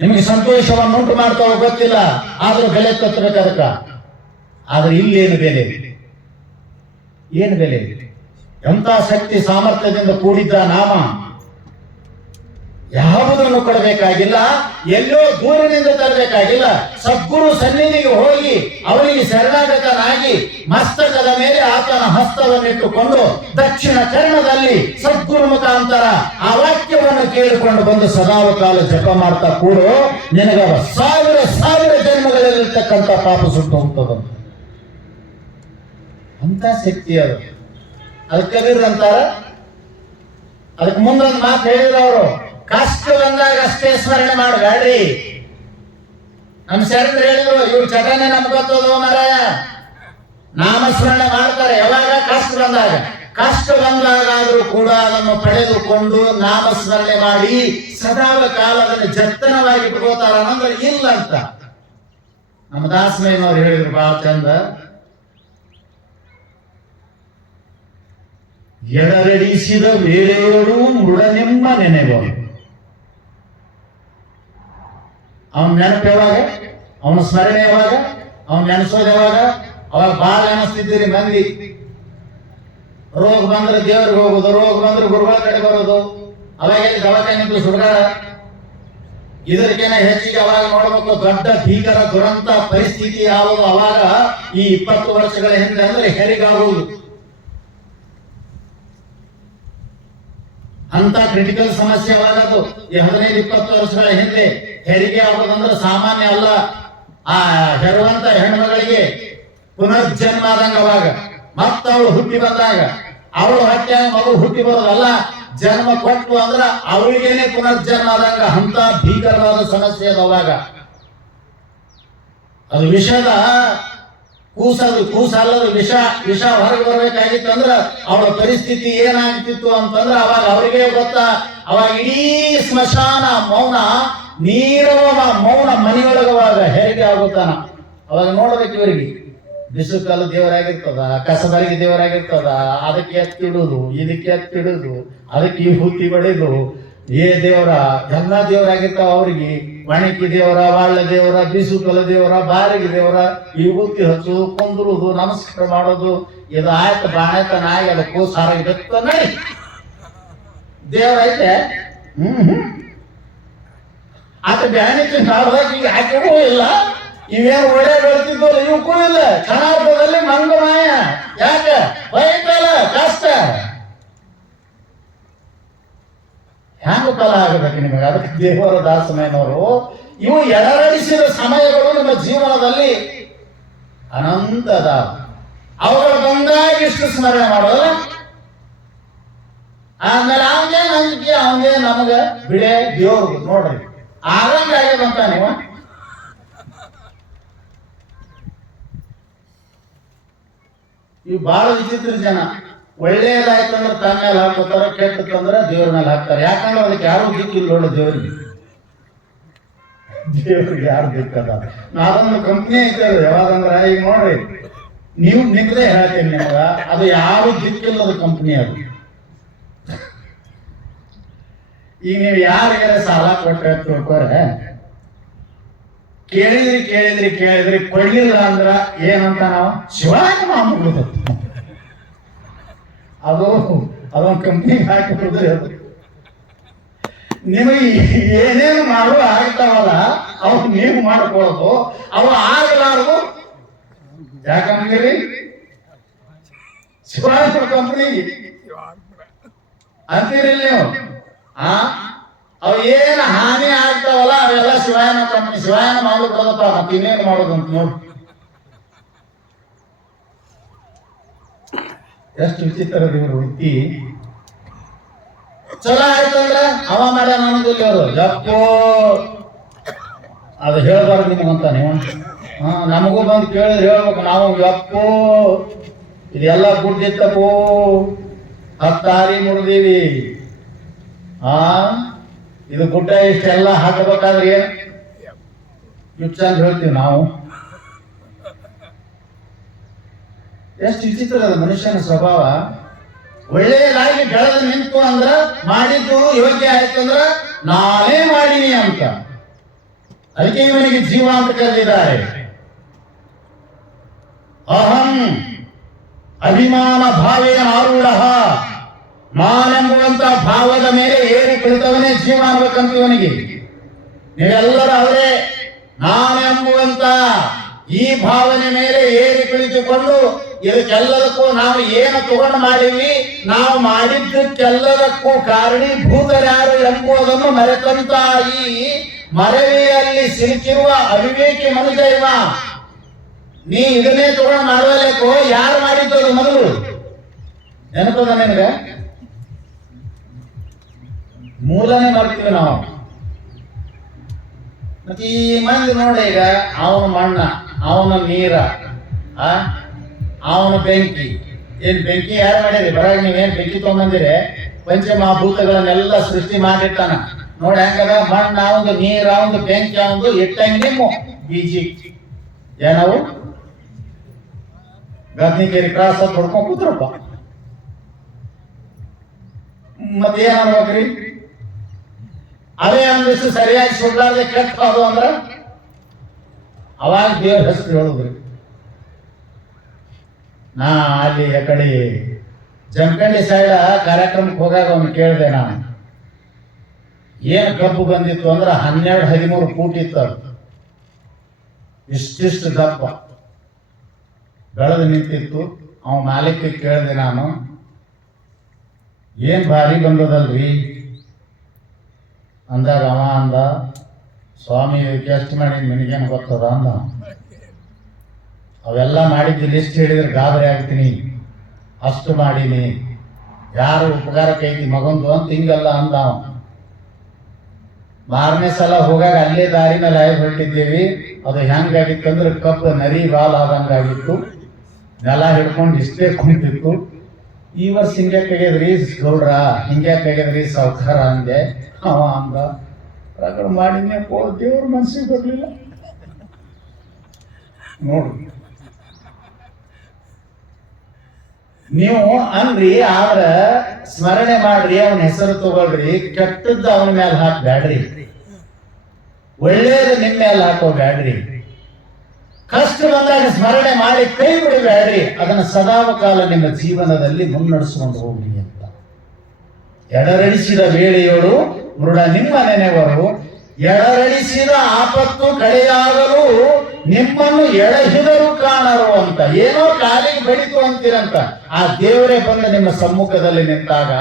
ನಿಮಗೆ ಸಂತೋಷವನ್ನು ಉಂಟು ಮಾಡ್ತಾವೋ ಗೊತ್ತಿಲ್ಲ, ಆದ್ರೂ ಬೆಲೆ ಕತ್ತಬೇಕು ಅದಕ್ಕ. ಆದ್ರೆ ಇಲ್ಲೇನು ಬೆಲೆ? ಏನು ಬೆಲೆ? ಎಂಥ ಶಕ್ತಿ ಸಾಮರ್ಥ್ಯದಿಂದ ಕೂಡಿದ್ದ ನಾಮ. ಯಾವುದನ್ನು ಕೊಡಬೇಕಾಗಿಲ್ಲ, ಎಲ್ಲೋ ದೂರಿನಿಂದ ತರಬೇಕಾಗಿಲ್ಲ. ಸದ್ಗುರು ಸನ್ನಿಧಿಗೆ ಹೋಗಿ ಅವನಿಗೆ ಶರಣಾಗತನಾಗಿ ಮಸ್ತಕದ ಮೇಲೆ ಆತನ ಹಸ್ತವನ್ನಿಟ್ಟುಕೊಂಡು ದಕ್ಷಿಣ ಕರ್ಣದಲ್ಲಿ ಸದ್ಗುರು ಮುಖಾಂತರ ಆ ವಾಕ್ಯವನ್ನು ಕೇಳಿಕೊಂಡು ಬಂದು ಸದಾವ ಕಾಲ ಜಪ ಮಾಡ್ತಾ ಕೂಡು, ನಿನಗ ಸಾವಿರ ಸಾವಿರ ಜನ್ಮಗಳಲ್ಲಿರ್ತಕ್ಕಂಥ ಪಾಪ ಸುಟ್ಟು ಹೋಗ್ತದಂತ. ಅಂತ ಶಕ್ತಿ ಅದು. ಅದಕ್ಕೆ ಅಂತಾರ, ಅದಕ್ಕೆ ಮುಂದೊಂದು ಮಾತು ಹೇಳಿದ್ರು ಅವರು, ಕಷ್ಟ ಬಂದಾಗ ಅಷ್ಟೇ ಸ್ಮರಣೆ ಮಾಡಬೇಡ್ರಿ. ನಮ್ಮ ಶರಣರು ಹೇಳಿದ್ರು, ಇವ್ರು ಚಟನೆ ನಮ್ಗೆ ಗೊತ್ತದು ಮಾರಾಯ, ನಾಮಸ್ಮರಣೆ ಮಾಡ್ತಾರೆ ಯಾವಾಗ? ಕಷ್ಟ ಬಂದಾಗ. ಕಷ್ಟ ಬಂದಾಗಾದ್ರೂ ಕೂಡ ಅದನ್ನು ಪಡೆದುಕೊಂಡು ನಾಮಸ್ಮರಣೆ ಮಾಡಿ ಸದಾವ ಕಾಲದಲ್ಲಿ ಜತ್ತನವಾಗಿ ಇಟ್ಕೋತಾರ ಅಂದ್ರೆ ಇಲ್ಲ ಅಂತ ನಮ್ಮ ದಾಸಮಯ್ಯನವ್ರು ಹೇಳಿದ್ರು ಬಹಳ ಚಂದ. ಎಡರಡಿಸಿದ ವೇಳೆಯೋಡು ಮೃಡನೆಂಬ ನೆನೆವರು. ಅವನ ನೆನಪು ಯಾವಾಗ? ಅವನ ಸ್ಮರಣೆ ಯಾವಾಗ? ಅವನ ನೆನೆಸೋದು ಯಾವಾಗ? ಅವಾಗ ಬಾಳ ನೆನೆಸ್ತಿದ್ದೀರಿ ಮಂದಿ. ರೋಗ ಬಂದ್ರೆ ದೇವ್ರಿಗೆ ಹೋಗೋದು, ರೋಗ ಬಂದ್ರೆ ಗುರುಗಳ ಕಡೆ ಬರೋದು, ಅವಾಗ ಎಲ್ಲಿ ದವಾಖಾನೆ ಸುಡುಗಾಡ. ಇದಕ್ಕೆನ ಹೆಚ್ಚಿಗೆ ಅವಾಗ ನೋಡ್ಬೇಕು, ದೊಡ್ಡ ಭೀಕರ ದುರಂತ ಪರಿಸ್ಥಿತಿ ಯಾವುದು ಅವಾಗ ಈ 20 ವರ್ಷಗಳ ಹಿಂದೆ ಅಂದ್ರೆ ಹೆರಿಗಾಗುವುದು. ಅಂತ ಕ್ರಿಟಿಕಲ್ ಸಮಸ್ಯೆ ಅವಾಗದು. ಈ 15-20 ವರ್ಷಗಳ ಹಿಂದೆ ಹೆರಿಗೆ ಆಗೋದಂದ್ರೆ ಸಾಮಾನ್ಯ ಅಲ್ಲ. ಆ ಹೆರುವಂತ ಹೆಣ್ಮಗಳಿಗೆ ಪುನರ್ಜನ್ಮ ಆದಂಗ ಅವಾಗ. ಮತ್ತ ಅವಳು ಹುಟ್ಟಿ ಬಂದಾಗ ಅವಳು ಹೊಟ್ಟೆ ಮಗು ಹುಟ್ಟಿ ಬರೋದಲ್ಲ, ಜನ್ಮ ಕೊಟ್ಟು ಅಂದ್ರ ಅವಳಿಗೇನೆ ಪುನರ್ಜನ್ಮ ಆದಂಗ. ಅಂತ ಭೀಕರವಾದ ಸಮಸ್ಯೆ ಅದು ಅವಾಗ. ಅದು ವಿಷದ ಕೂಸಲ್ಲದು, ವಿಷ ಹೊರಗೆ ಬರಬೇಕಾಗಿತ್ತು ಅಂದ್ರ ಅವಳ ಪರಿಸ್ಥಿತಿ ಏನಾಗ್ತಿತ್ತು ಅಂತಂದ್ರ ಅವಾಗ ಅವರಿಗೆ ಗೊತ್ತಾ. ಅವಾಗ ಇಡೀ ಸ್ಮಶಾನ ಮೌನ, ನೀರವ ಮೌನ ಮನೆಯೊಳಗವಾಗ ಹೆರಿಗೆ ಆಗುತ್ತಾನ. ಅವಾಗ ನೋಡ್ಬೇಕು ಇವರಿಗೆ ಬಿಸುಕಲ್ಲು ದೇವರಾಗಿರ್ತದ, ಕಸಬರಿಗೆ ದೇವರಾಗಿರ್ತದ, ಅದಕ್ಕೆ ಎತ್ತಿಡುದು, ಇದಕ್ಕೆ ಎತ್ತಿಡುದು, ಅದಕ್ಕೆ ಈ ಹುತ್ತಿ ಬಡಿದು, ಏ ದೇವರ ಎಲ್ಲ ದೇವರಾಗಿರ್ತಾವ ಅವ್ರಿಗೆ. ವಣಿಕಿ ದೇವರ, ವಾಳ್ಳ ದೇವರ, ಬಿಸುಕಲ ದೇವರ, ಬಾರಿಗೆ ದೇವರ, ಈ ಹುತ್ತಿ ಹಚ್ಚು, ಕುಂದ್ರುದು, ನಮಸ್ಕಾರ ಮಾಡೋದು. ಇದು ಆಯ್ತು ಬಾಣತನ ಆಗಿ ಅದು ಕೂಸಾರಾಗಿ ಬೆತ್ತ ನಡಿ ದೇವರೈತೆ. ಆತ ಬ್ಯಾಣಿಕೆ ನಾಳ್ದಾಗ ಈಗ ಹಾಕಿಗೂ ಇಲ್ಲ, ಇವೇನು ಒಳ್ಳೆ ಬೆಳ್ತಿದ್ದಲ್ಲ ಇವಕ್ಕೂ ಇಲ್ಲ. ಕ್ಷಣಾರ್ಧದಲ್ಲಿ ಮಂಗಮಾಯ. ಯಾಕೆ? ಬೈತಲ್ಲ ಕಷ್ಟ. ಹ್ಯಾಂಗ ಫಲ ಆಗಬೇಕು ನಿಮಗೆ? ಅದಕ್ಕೆ ದೇವರ ದಾಸಮಯ್ಯನವರು ಇವು ಎಡರಡಿಸಿದ ಸಮಯಗಳು ನಿಮ್ಮ ಜೀವನದಲ್ಲಿ ಅನಂತದ. ಅವುಗಳು ಬಂದಾಗ ಇಷ್ಟು ಸ್ಮರಣೆ ಮಾಡೋದು. ಆಮೇಲೆ ಅವನೇ ನಂಬಿಕೆ, ಅವನೇ ನಮಗ ಬಿಡೆ ದೇವ್ರು ನೋಡ್ರಿ ಆಗಂಗ ಆಗ್ಯದಂತ. ನೀವು ಇವು ಬಹಳ ವಿಚಿತ್ರ ಜನ. ಒಳ್ಳೇದಾಯ್ತಂದ್ರೆ ತನ್ನ ಮೇಲೆ ಹಾಕೋತಾರ, ಕೆಟ್ಟದಂದ್ರೆ ದೇವ್ರ ಮೇಲೆ ಹಾಕ್ತಾರೆ. ಯಾಕಂದ್ರೆ ಅದಕ್ಕೆ ಯಾರು ದಿಕ್ಕಿಲ್ಲ ನೋಡು ದೇವ್ರಿಗೆ. ದೇವ್ರಿಗೆ ಯಾರು ದಿಕ್ಕದ? ನಾವೊಂದು ಕಂಪ್ನಿ ಐತೆ ಯಾವಾಗಂದ್ರ ಈಗ ನೋಡ್ರಿ, ನೀವು ನಿಮ್ದೇ ಹೇಳ್ತೀನಿ ನಿಮಗ, ಅದು ಯಾರು ದಿಕ್ಕಿಲ್ಲದ ಕಂಪ್ನಿ ಅದು. ಈಗ ನೀವು ಯಾರಿಗಾರ ಸಾಲ ಕೊಟ್ರೆ ತಿಳ್ಕೊರೆ, ಕೇಳಿದ್ರಿ ಕೊಡ್ಲಿಲ್ಲ ಅಂದ್ರ ಏನಂತ ನಾವು ಶಿವಾಯ ಮಾಡ್ಬಿಡುದು. ಅದೊಂದು ಕಂಪ್ನಿಗೆ ಹಾಕಿಬಿಡುದ್ರಿ. ಅದು ನಿಮಗೆ ಏನೇನು ಮಾಡುವ ಆಗ್ತಾವಲ್ಲ ಅವು ನೀವು ಮಾಡ್ಕೊಳ್ಳೋದು, ಅವು ಆಗಲಾರದು. ಯಾಕಂದ್ರಿ ಶಿವಾಯ ಕಂಪ್ನಿ ಅಂತೀರಿ ನೀವು. ಅವು ಏನು ಹಾನಿ ಆಗ್ತಾವಲ್ಲ ಅವೆಲ್ಲ ಶಿವಾಯನ ಕಂಪ್ನಿ. ಶಿವಾಯನ ಮಾಡೋದು ಬರೋದಪ್ಪ, ಮತ್ತೆ ಇನ್ನೇನು ಮಾಡೋದು ಅಂತ ನೋಡಿ. ಎಷ್ಟು ವಿಚಿತ್ರದ ಇವರು ವೃತ್ತಿ. ಚಲೋ ಆಯ್ತು ಅಂದ್ರ ಅವ ಮಾಡ್ಯಾನ ಅನ್ನೋದಿಲ್ಲ ಅವರು. ಜಪ್ಪೋ ಅದು ಹೇಳ್ಬಾರ್ದು ನಿಮಗಂತ ನೀವು. ನಮಗೂ ಬಂದು ಕೇಳಿದ್ರೆ ಹೇಳ್ಬೇಕು ನಾವು, ಯಪ್ಪೋ ಇದೆಲ್ಲ ಗುಡ್ಡಿತ್ತಪ್ಪೋ, 10 ತಾರಿ ಮುರಿದೀವಿ. ಇದು ಗುಡ್ಡ ಇಷ್ಟೆಲ್ಲ ಹಾಕಬೇಕಾದ್ರೆ ಏನು ಯುಚ್ಚ ಅಂತ ಹೇಳ್ತೀವಿ ನಾವು. ಎಷ್ಟು ವಿಚಿತ್ರ ಅದು ಮನುಷ್ಯನ ಸ್ವಭಾವ. ಒಳ್ಳೆಯದಾಗಿ ಬೆಳೆದು ನಿಂತು ಅಂದ್ರ, ಮಾಡಿದ್ದು ಯೋಗ್ಯ ಆಯ್ತು ಅಂದ್ರ ನಾನೇ ಮಾಡೀನಿ ಅಂತ. ಅದಕ್ಕೆ ಇವನಿಗೆ ಜೀವ ಅಂತ ಕರೆದಿದ್ದಾರೆ. ಅಹಂ ಅಭಿಮಾನ ಭಾವೇನ ಆರೂಢ, ನಾನೆಂಬುವಂತ ಭಾವದ ಮೇಲೆ ಏರಿ ಕುಳಿತವನೇ ಜೀವ ಅನ್ಬೇಕಂತ ಇವನಿಗೆ. ನೀವೆಲ್ಲರೂ ಅವರೇ ನಾನೆಂಬುವಂತ ಈ ಭಾವನೆ ಮೇಲೆ ಏರಿ ಕುಳಿತುಕೊಂಡು ಇದಕ್ಕೆಲ್ಲದಕ್ಕೂ ನಾವು ಏನು ತಗೊಂಡು ಮಾಡೀವಿ, ನಾವು ಮಾಡಿದ್ದಕ್ಕೆಲ್ಲದಕ್ಕೂ ಕಾರಣೀಭೂತರ್ಯಾರು ಎಂಬುದನ್ನು ಮರೆತಂತ ಈ ಮರವಿಯಲ್ಲಿ ಸಿಲುಕಿರುವ ಅವಿವೇಕಿ ಮನುಷ್ಯ ಇವ. ನೀ ಇದನ್ನೇ ತಗೊಂಡು ಮಾಡಲೇಕೋ, ಯಾರು ಮಾಡಿದ್ದು ಮೊದಲು ನೆನಪದ ನಿನಗೆ? ಮೂಲನೇ ಮಾಡ್ತೀವಿ ನಾವು. ಮತ್ತೆ ಈ ಮಂದಿ ನೋಡಿ, ಈಗ ಅವನ ಮಣ್ಣ, ಅವನ ನೀರ, ಅವನ ಬೆಂಕಿ. ಏನ್ ಬೆಂಕಿ ಯಾರು ಮಾಡಿರಿ? ಬರಾಗ ನೀವೇನ್ ಬೆಂಕಿ ತಗೊಂಬಂದಿರಿ? ಪಂಚಮಹಾಭೂತಗಳನ್ನೆಲ್ಲ ಸೃಷ್ಟಿ ಮಾಡಿರ್ತಾನ ನೋಡಿ. ಹೆಂಗದ ಮಣ್ಣ ಅವಂದು, ನೀರ ಅವಂದು, ಬೆಂಕಿ ಅವಂದು, ಇಟ್ಟಂಗೆ ನಿಮ್ಮ ಬೀಜಿ ಏನವು ಗದ್ನಿಕೇರಿ ಕ್ರಾಸ್ ಅಂತ ಹೊಡ್ಕೊಂಡ್ ಕೂತ್ರಪ್ಪ. ಮತ್ತೇನ್ ಅನ್ಬೇಕ್ರಿ? ಅವೇ ಒಂದಿಷ್ಟು ಸರಿಯಾಗಿ ಸುಡ್ಲಾರ್ದೆ ಕೆಟ್ಟ ಅದು ಅಂದ್ರ ಅವಾಗ ದೇವ್ರ ಹೆಸರು ಹೇಳುದ್ರಿ. ನಾ ಅಲ್ಲಿ ಆ ಕಡೆ ಜಮಖಂಡಿ ಸೈಡ್ ಕಾರ್ಯಕ್ರಮಕ್ಕೆ ಹೋಗಾಗ ಅವ್ನು ಕೇಳಿದೆ ನಾನು, ಏನ್ ಕಬ್ಬು ಬಂದಿತ್ತು ಅಂದ್ರ 12-13 ಫೂಟ್ ಇತ್ತು. ಅದು ಇಷ್ಟಿಷ್ಟು ದಪ್ಪ ಬೆಳೆದು ನಿಂತಿತ್ತು. ಅವ ಮಾಲೀಕರಿಗೆ ಕೇಳಿದೆ ನಾನು, ಏನ್ ಭಾರಿ ಬಂದದಲ್ರಿ ಅಂದಾಗ ಅವ ಅಂದ, ಸ್ವಾಮಿ ಇದಕ್ಕೆ ಎಷ್ಟು ಮಾಡಿದ್ ನಿನಗೇನು ಗೊತ್ತದ ಅಂದ. ಅವೆಲ್ಲ ಮಾಡಿದ್ದು ಲಿಸ್ಟ್ ಹೇಳಿದ್ರೆ ಗಾಬರಿ ಆಗ್ತೀನಿ, ಅಷ್ಟು ಮಾಡೀನಿ, ಯಾರು ಉಪಕಾರ ಕೈತಿ ಮಗಂದು ಅಂತ ಹಿಂಗೆಲ್ಲ ಅಂದ ಅವ. ಮಾರನೇ ಸಲ ಹೋಗಾಗ ಅಲ್ಲೇ ದಾರಿನಲ್ಲಿ ಆಯ್ದು ಹೊರಟಿದ್ದೀವಿ. ಅದು ಹೆಂಗಾಗಿತ್ತಂದ್ರೆ ಕಬ್ಬು ನರಿ ಬಾಲ್ ಆದಂಗಾಗಿತ್ತು, ನೆಲ ಹಿಡ್ಕೊಂಡು ಇಷ್ಟೇ ಕುಂತಿತ್ತು. ಈ ವರ್ಷ ಹಿಂಗ್ಯಾಕಾಗ್ಯದ್ರಿ ಗೌಡ್ರ, ಹಿಂಗ್ಯಾಕಾಗ್ಯದ್ರಿ ಸಾವುಕಾರ ಅಂದೆ. ಅವ ಅಂದ, ಪ್ರಕಟ ಮಾಡಿದ್ನೇ ದೇವ್ರ ಮನ್ಸಿಗೆ ಬರ್ಲಿಲ್ಲ ನೋಡ್ರಿ. ನೀವು ಅನ್ರಿ, ಆದ್ರ ಸ್ಮರಣೆ ಮಾಡ್ರಿ, ಅವನ ಹೆಸರು ತಗೊಳ್ರಿ. ಕೆಟ್ಟದ್ದು ಅವನ ಮೇಲೆ ಹಾಕ್ಬ್ಯಾಡ್ರಿ, ಒಳ್ಳೇದು ನಿಮ್ಮ ಮೇಲೆ ಹಾಕೋಬ್ಯಾಡ್ರಿ. ಕಷ್ಟ ಬಂದಾಗ ಸ್ಮರಣೆ ಮಾಡಿ ಕೈ ಬಿಡಬೇಡ್ರಿ. ಅದನ್ನ ಸದಾವಕಾಲ ನಿಮ್ಮ ಜೀವನದಲ್ಲಿ ಮುನ್ನಡೆಸಿಕೊಂಡು ಹೋಗ್ರಿ ಅಂತ. ಎಡರಡಿಸಿದ ವೇಳೆಯೋಳು ಮೃಡ ನಿಮ್ಮ ನೆನೆವರು, ಎಡರಡಿಸಿದ ಆಪತ್ತು ಕಡೆಯಾಗಲು ನಿಮ್ಮನ್ನು ಎಡಹಿದರು ಕಾಣರು ಅಂತ. ಏನೋ ಕಾಲಿಗೆ ಬಡಿತು ಅಂತೀರಂತ. ಆ ದೇವರೇ ಬಂದು ನಿಮ್ಮ ಸಮ್ಮುಖದಲ್ಲಿ ನಿಂತಾಗ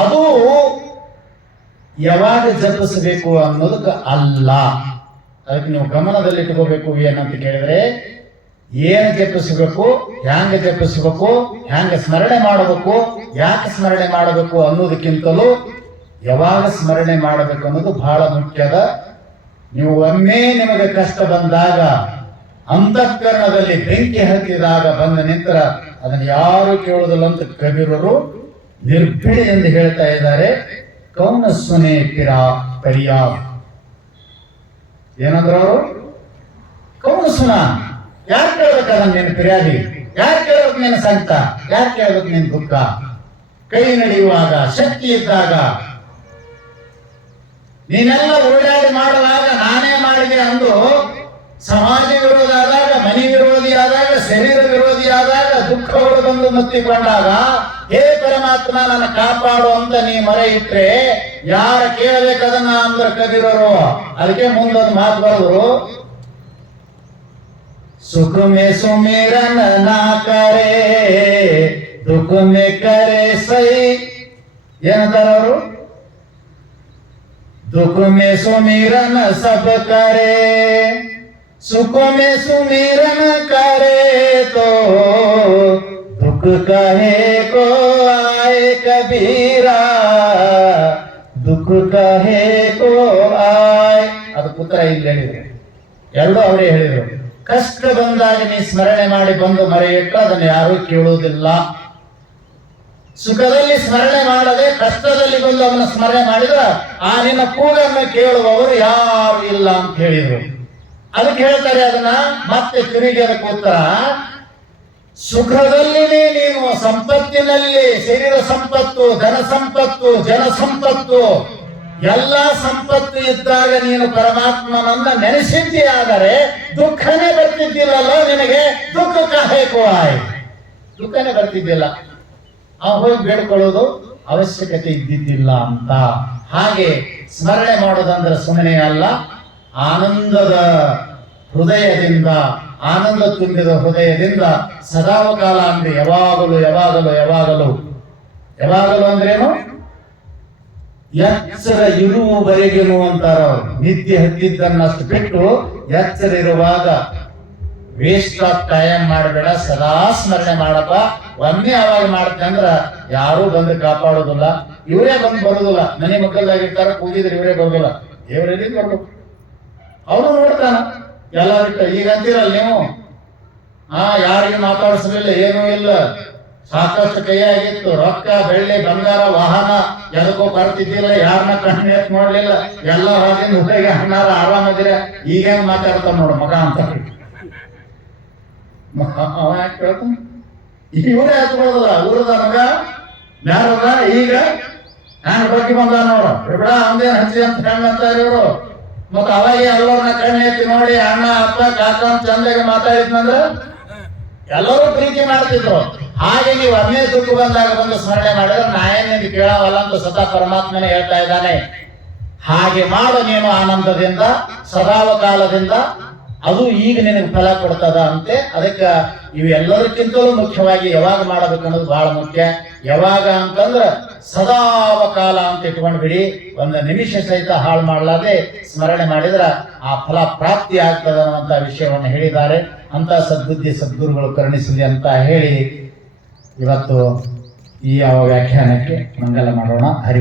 ಅದು ಯಾವಾಗ ಜಪಿಸಬೇಕು ಅನ್ನೋದಕ್ಕೆ ಅಲ್ಲ. ಅದಕ್ಕೆ ನೀವು ಗಮನದಲ್ಲಿ ಇಟ್ಕೋಬೇಕು. ಏನಂತ ಕೇಳಿದ್ರೆ, ಏನು ಜಪಿಸಬೇಕು, ಹ್ಯಾಂಗ ಜಪಿಸಬೇಕು, ಹ್ಯಾಂಗ ಸ್ಮರಣೆ ಮಾಡಬೇಕು, ಯಾಕೆ ಸ್ಮರಣೆ ಮಾಡಬೇಕು ಅನ್ನೋದಕ್ಕಿಂತಲೂ ಯಾವಾಗ ಸ್ಮರಣೆ ಮಾಡಬೇಕು ಅನ್ನೋದು ಬಹಳ ಮುಖ್ಯದ. ನೀವು ಒಮ್ಮೆ ನಿಮಗೆ ಕಷ್ಟ ಬಂದಾಗ, ಅಂತಃಕರಣದಲ್ಲಿ ಬೆಂಕಿ ಹತ್ತಿದಾಗ ಬಂದ ನಂತರ ಅದನ್ನು ಯಾರು ಕೇಳುವುದಿಲ್ಲ ಅಂತ ಕಬೀರರು ನಿರ್ಭಿಡಿ ಎಂದು ಹೇಳ್ತಾ ಇದ್ದಾರೆ. ಕೌನ ಸುನೆ ಪರಿಯಾ ಏನಂದ್ರ ಅವರು? ಕೌನ ಸುನ, ಯಾರು ಕೇಳ್ಬೇಕದ ನೀನು ಫಿರ್ಯಾದಿ? ಯಾರು ಕೇಳ್ಬೇಕು ನೀನು ಸಂಕಟ? ಯಾರು ಕೇಳ್ಬೇಕು ನೀನು ದುಃಖ? ಕೈ ನಡೆಯುವಾಗ, ಶಕ್ತಿ ಇದ್ದಾಗ, ನೀನೆಲ್ಲ ಓಡಾಡಿ ಮಾಡುವಾಗ ನಾನೇ ಮಾಡಿದೆ ಅಂದು ಸಮಾಜ ವಿರೋಧ ಆದಾಗ, ಮನೆ ವಿರೋಧಿ ಆದಾಗ, ಶರೀರ ವಿರೋಧಿ ಆದಾಗ, ದುಃಖಗಳು ಬಂದು ಮುತ್ತಿಕೊಂಡಾಗ, ಹೇ ಪರಮಾತ್ಮ ನನ್ನ ಕಾಪಾಡು ಅಂತ ನೀ ಮೊರೆ ಇಟ್ರೆ ಯಾರು ಕೇಳಬೇಕದನ್ನ ಅಂದ್ರ ಕಬೀರರು. ಅದಕ್ಕೆ ಮುಂದೊಂದು ಮಾತು ಬರೆದ್ರು, ಸುಖ ಮೇ ಸುಮಿರನ ನಾ ಕರೆ ದುಃಖ ಮೇ ಕರೆ ಸೈ. ಏನಂತಾರ ಅವರು? दुख में सुमिरन सब करे, सुख में सुमिरन करे तो दुख दुख कहे को आए कबीरा दुख कहे को आए ಅದು ಪುತ್ರ ಇಲ್ಲಿ ಹೇಳಿದ್ರು, ಎರಡೂ ಅವರೇ ಹೇಳಿದ್ರು. ಕಷ್ಟ ಬಂದಾಗ ನೀ ಸ್ಮರಣೆ ಮಾಡಿ ಬಂದು ಮರೆಯಿಟ್ಟು ಅದನ್ನು ಯಾರೂ ಕೇಳುವುದಿಲ್ಲ. ಸುಖದಲ್ಲಿ ಸ್ಮರಣೆ ಮಾಡದೆ ಕಷ್ಟದಲ್ಲಿ ಬಂದು ಅವನ ಸ್ಮರಣೆ ಮಾಡಿದ್ರ ಆ ನಿನ್ನ ಕೂಗನ್ನು ಕೇಳುವವರು ಯಾರು ಇಲ್ಲ ಅಂತ ಹೇಳಿದ್ರು. ಅದಕ್ಕೆ ಹೇಳ್ತಾರೆ ಅದನ್ನ ಮತ್ತೆ ತಿರುಗಿ ಅದಕ್ಕೆ ಉತ್ತರ, ಸುಖದಲ್ಲಿನೇ ನೀನು ಸಂಪತ್ತಿನಲ್ಲಿ ಶರೀರ ಸಂಪತ್ತು, ಧನ ಸಂಪತ್ತು, ಜನ ಸಂಪತ್ತು ಎಲ್ಲ ಸಂಪತ್ತು ಇದ್ದಾಗ ನೀನು ಪರಮಾತ್ಮನನ್ನ ನೆನೆಸಿದ್ದೀಯಾದರೆ ದುಃಖನೇ ಬರ್ತಿದ್ದಿಲ್ಲಲ್ಲ ನಿನಗೆ. ದುಃಖ ಕಾಯಕೋ ಆಯ್, ದುಃಖನೇ ಬರ್ತಿದ್ದಿಲ್ಲ. ಹೋಗಿ ಬೇಡ್ಕೊಳ್ಳೋದು ಅವಶ್ಯಕತೆ ಇದ್ದಿದ್ದಿಲ್ಲ ಅಂತ. ಹಾಗೆ ಸ್ಮರಣೆ ಮಾಡೋದಂದ್ರೆ ಸುಮ್ಮನೆ ಅಲ್ಲ, ಆನಂದದ ಹೃದಯದಿಂದ, ಆನಂದ ತುಂಬಿದ ಹೃದಯದಿಂದ ಸದಾವಕಾಲ ಅಂದ್ರೆ ಯಾವಾಗಲೂ ಯಾವಾಗಲೂ ಯಾವಾಗಲೂ ಯಾವಾಗಲೂ ಅಂದ್ರೇನು, ಎಚ್ಚರ ಇರುವವರೆಗೇನು ಅಂತಾರ ಅವರು. ನಿದ್ದೆ ಹತ್ತಿದ್ದನ್ನಷ್ಟು ಬಿಟ್ಟು ಎಚ್ಚರ ಇರುವಾಗ ವೇಸ್ಟ್ ಆಫ್ ಟೈಮ್ ಮಾಡಬೇಡ, ಸದಾ ಸ್ಮರಣೆ ಮಾಡಪ್ಪ. ಒಮ್ಮೆ ಅವಾಗ ಮಾಡ್ತೆ ಅಂದ್ರ ಯಾರೂ ಬಂದು ಕಾಪಾಡೋದಿಲ್ಲ, ಇವರೇ ಬಂದು ಬರುದಿಲ್ಲ. ಮನೆ ಮಕ್ಕಳಾಗಿರ್ತಾರ, ಕೂಗಿದ್ರೆ ಇವರೇ ಬರುದಿಲ್ಲ, ದೇವರಲ್ಲಿ ಬರ್ಬೇಕು. ಅವನು ನೋಡ್ತಾನ ಎಲ್ಲ ಬಿಟ್ಟು. ಈಗ ಅಂತೀರಲ್ಲ ನೀವು, ಯಾರಿಗೂ ಮಾತಾಡಿಸಲಿಲ್ಲ, ಏನೂ ಇಲ್ಲ, ಸಾಕಷ್ಟು ಕೈಯಾಗಿತ್ತು, ರೊಕ್ಕ ಬೆಳ್ಳಿ ಬಂಗಾರ ವಾಹನ ಎದಕ್ಕೋ ಬರ್ತಿದ್ದಿಲ್ಲ, ಯಾರನ್ನ ಕಣ್ಣು ಎತ್ ನೋಡ್ಲಿಲ್ಲ, ಎಲ್ಲ ಹೊರಗಿಂದ ಉಪಯೋಗ ಹಣ್ಣಾರ ಆರಾಮದಿರ. ಈಗ ಹೆಂಗ್ ಮಾತಾಡ್ತಾನ ನೋಡು ಮಗ ಅಂತ ಅವ ಯಾಕೆ ಕೇಳ್ತಾನ? ಇವರೇ ಹಚ್ಕೊಳ್ಳೋದಲ್ಲ, ಊರದ ಮಗ ಯಾರದ ಈಗ ನಾನು ಬಗ್ಗೆ ಬಂದ ನೋಡು, ಬಿಡ ಅವನೇನ್ ಹಚ್ಚಿ ಅಂತ ಹೆಂಗಂತಾರ ಇವರು. ಮತ್ತ ಅವಾಗ ಎಲ್ಲರನ್ನ ಕಣ್ಣು ಎತ್ತಿ ನೋಡಿ ಅಣ್ಣ ಅಪ್ಪ ಕಾಕ ಅಂತ ಚಂದಾಗಿ ಮಾತಾಡಿದ್ನಂದ್ರ ಎಲ್ಲರೂ ಪ್ರೀತಿ ಮಾಡ್ತಿದ್ರು. ಹಾಗೆ ನೀವು ಒಮ್ಮೆ ದುಃಖ ಬಂದಾಗ ಬಂದು ಸ್ಮರಣೆ ಮಾಡಿದ್ರೆ ನಾ ಏನೇನು ಕೇಳವಲ್ಲ ಅಂತ ಸದಾ ಪರಮಾತ್ಮನೇ ಹೇಳ್ತಾ ಇದ್ದಾನೆ. ಹಾಗೆ ಮಾಡು ನೀನು ಆನಂದದಿಂದ, ಸದಾವಕಾಲದಿಂದ, ಅದು ಈಗ ನಿನಗೆ ಫಲ ಕೊಡ್ತದ ಅಂತೆ. ಅದಕ್ಕೆ ಇವೆಲ್ಲದಕ್ಕಿಂತಲೂ ಮುಖ್ಯವಾಗಿ ಯಾವಾಗ ಮಾಡಬೇಕು ಅನ್ನೋದು ಬಹಳ ಮುಖ್ಯ. ಯಾವಾಗ ಅಂತಂದ್ರೆ ಸದಾವಕಾಲ ಅಂತ ಇಟ್ಕೊಂಡ್ಬಿಡಿ. ಒಂದು ನಿಮಿಷ ಸಹಿತ ಹಾಳು ಮಾಡಲಾದೆ ಸ್ಮರಣೆ ಮಾಡಿದ್ರ ಆ ಫಲ ಪ್ರಾಪ್ತಿ ಆಗ್ತದ ಅನ್ನುವಂತ ವಿಷಯವನ್ನು ಹೇಳಿದ್ದಾರೆ. ಅಂತ ಸದ್ಬುದ್ಧಿ ಸದ್ಗುರುಗಳು ಕರುಣಿಸಲಿ ಅಂತ ಹೇಳಿ ಇವತ್ತು ಈ ವ್ಯಾಖ್ಯಾನಕ್ಕೆ ಮಂಗಲ ಮಾಡೋಣ. ಹರಿ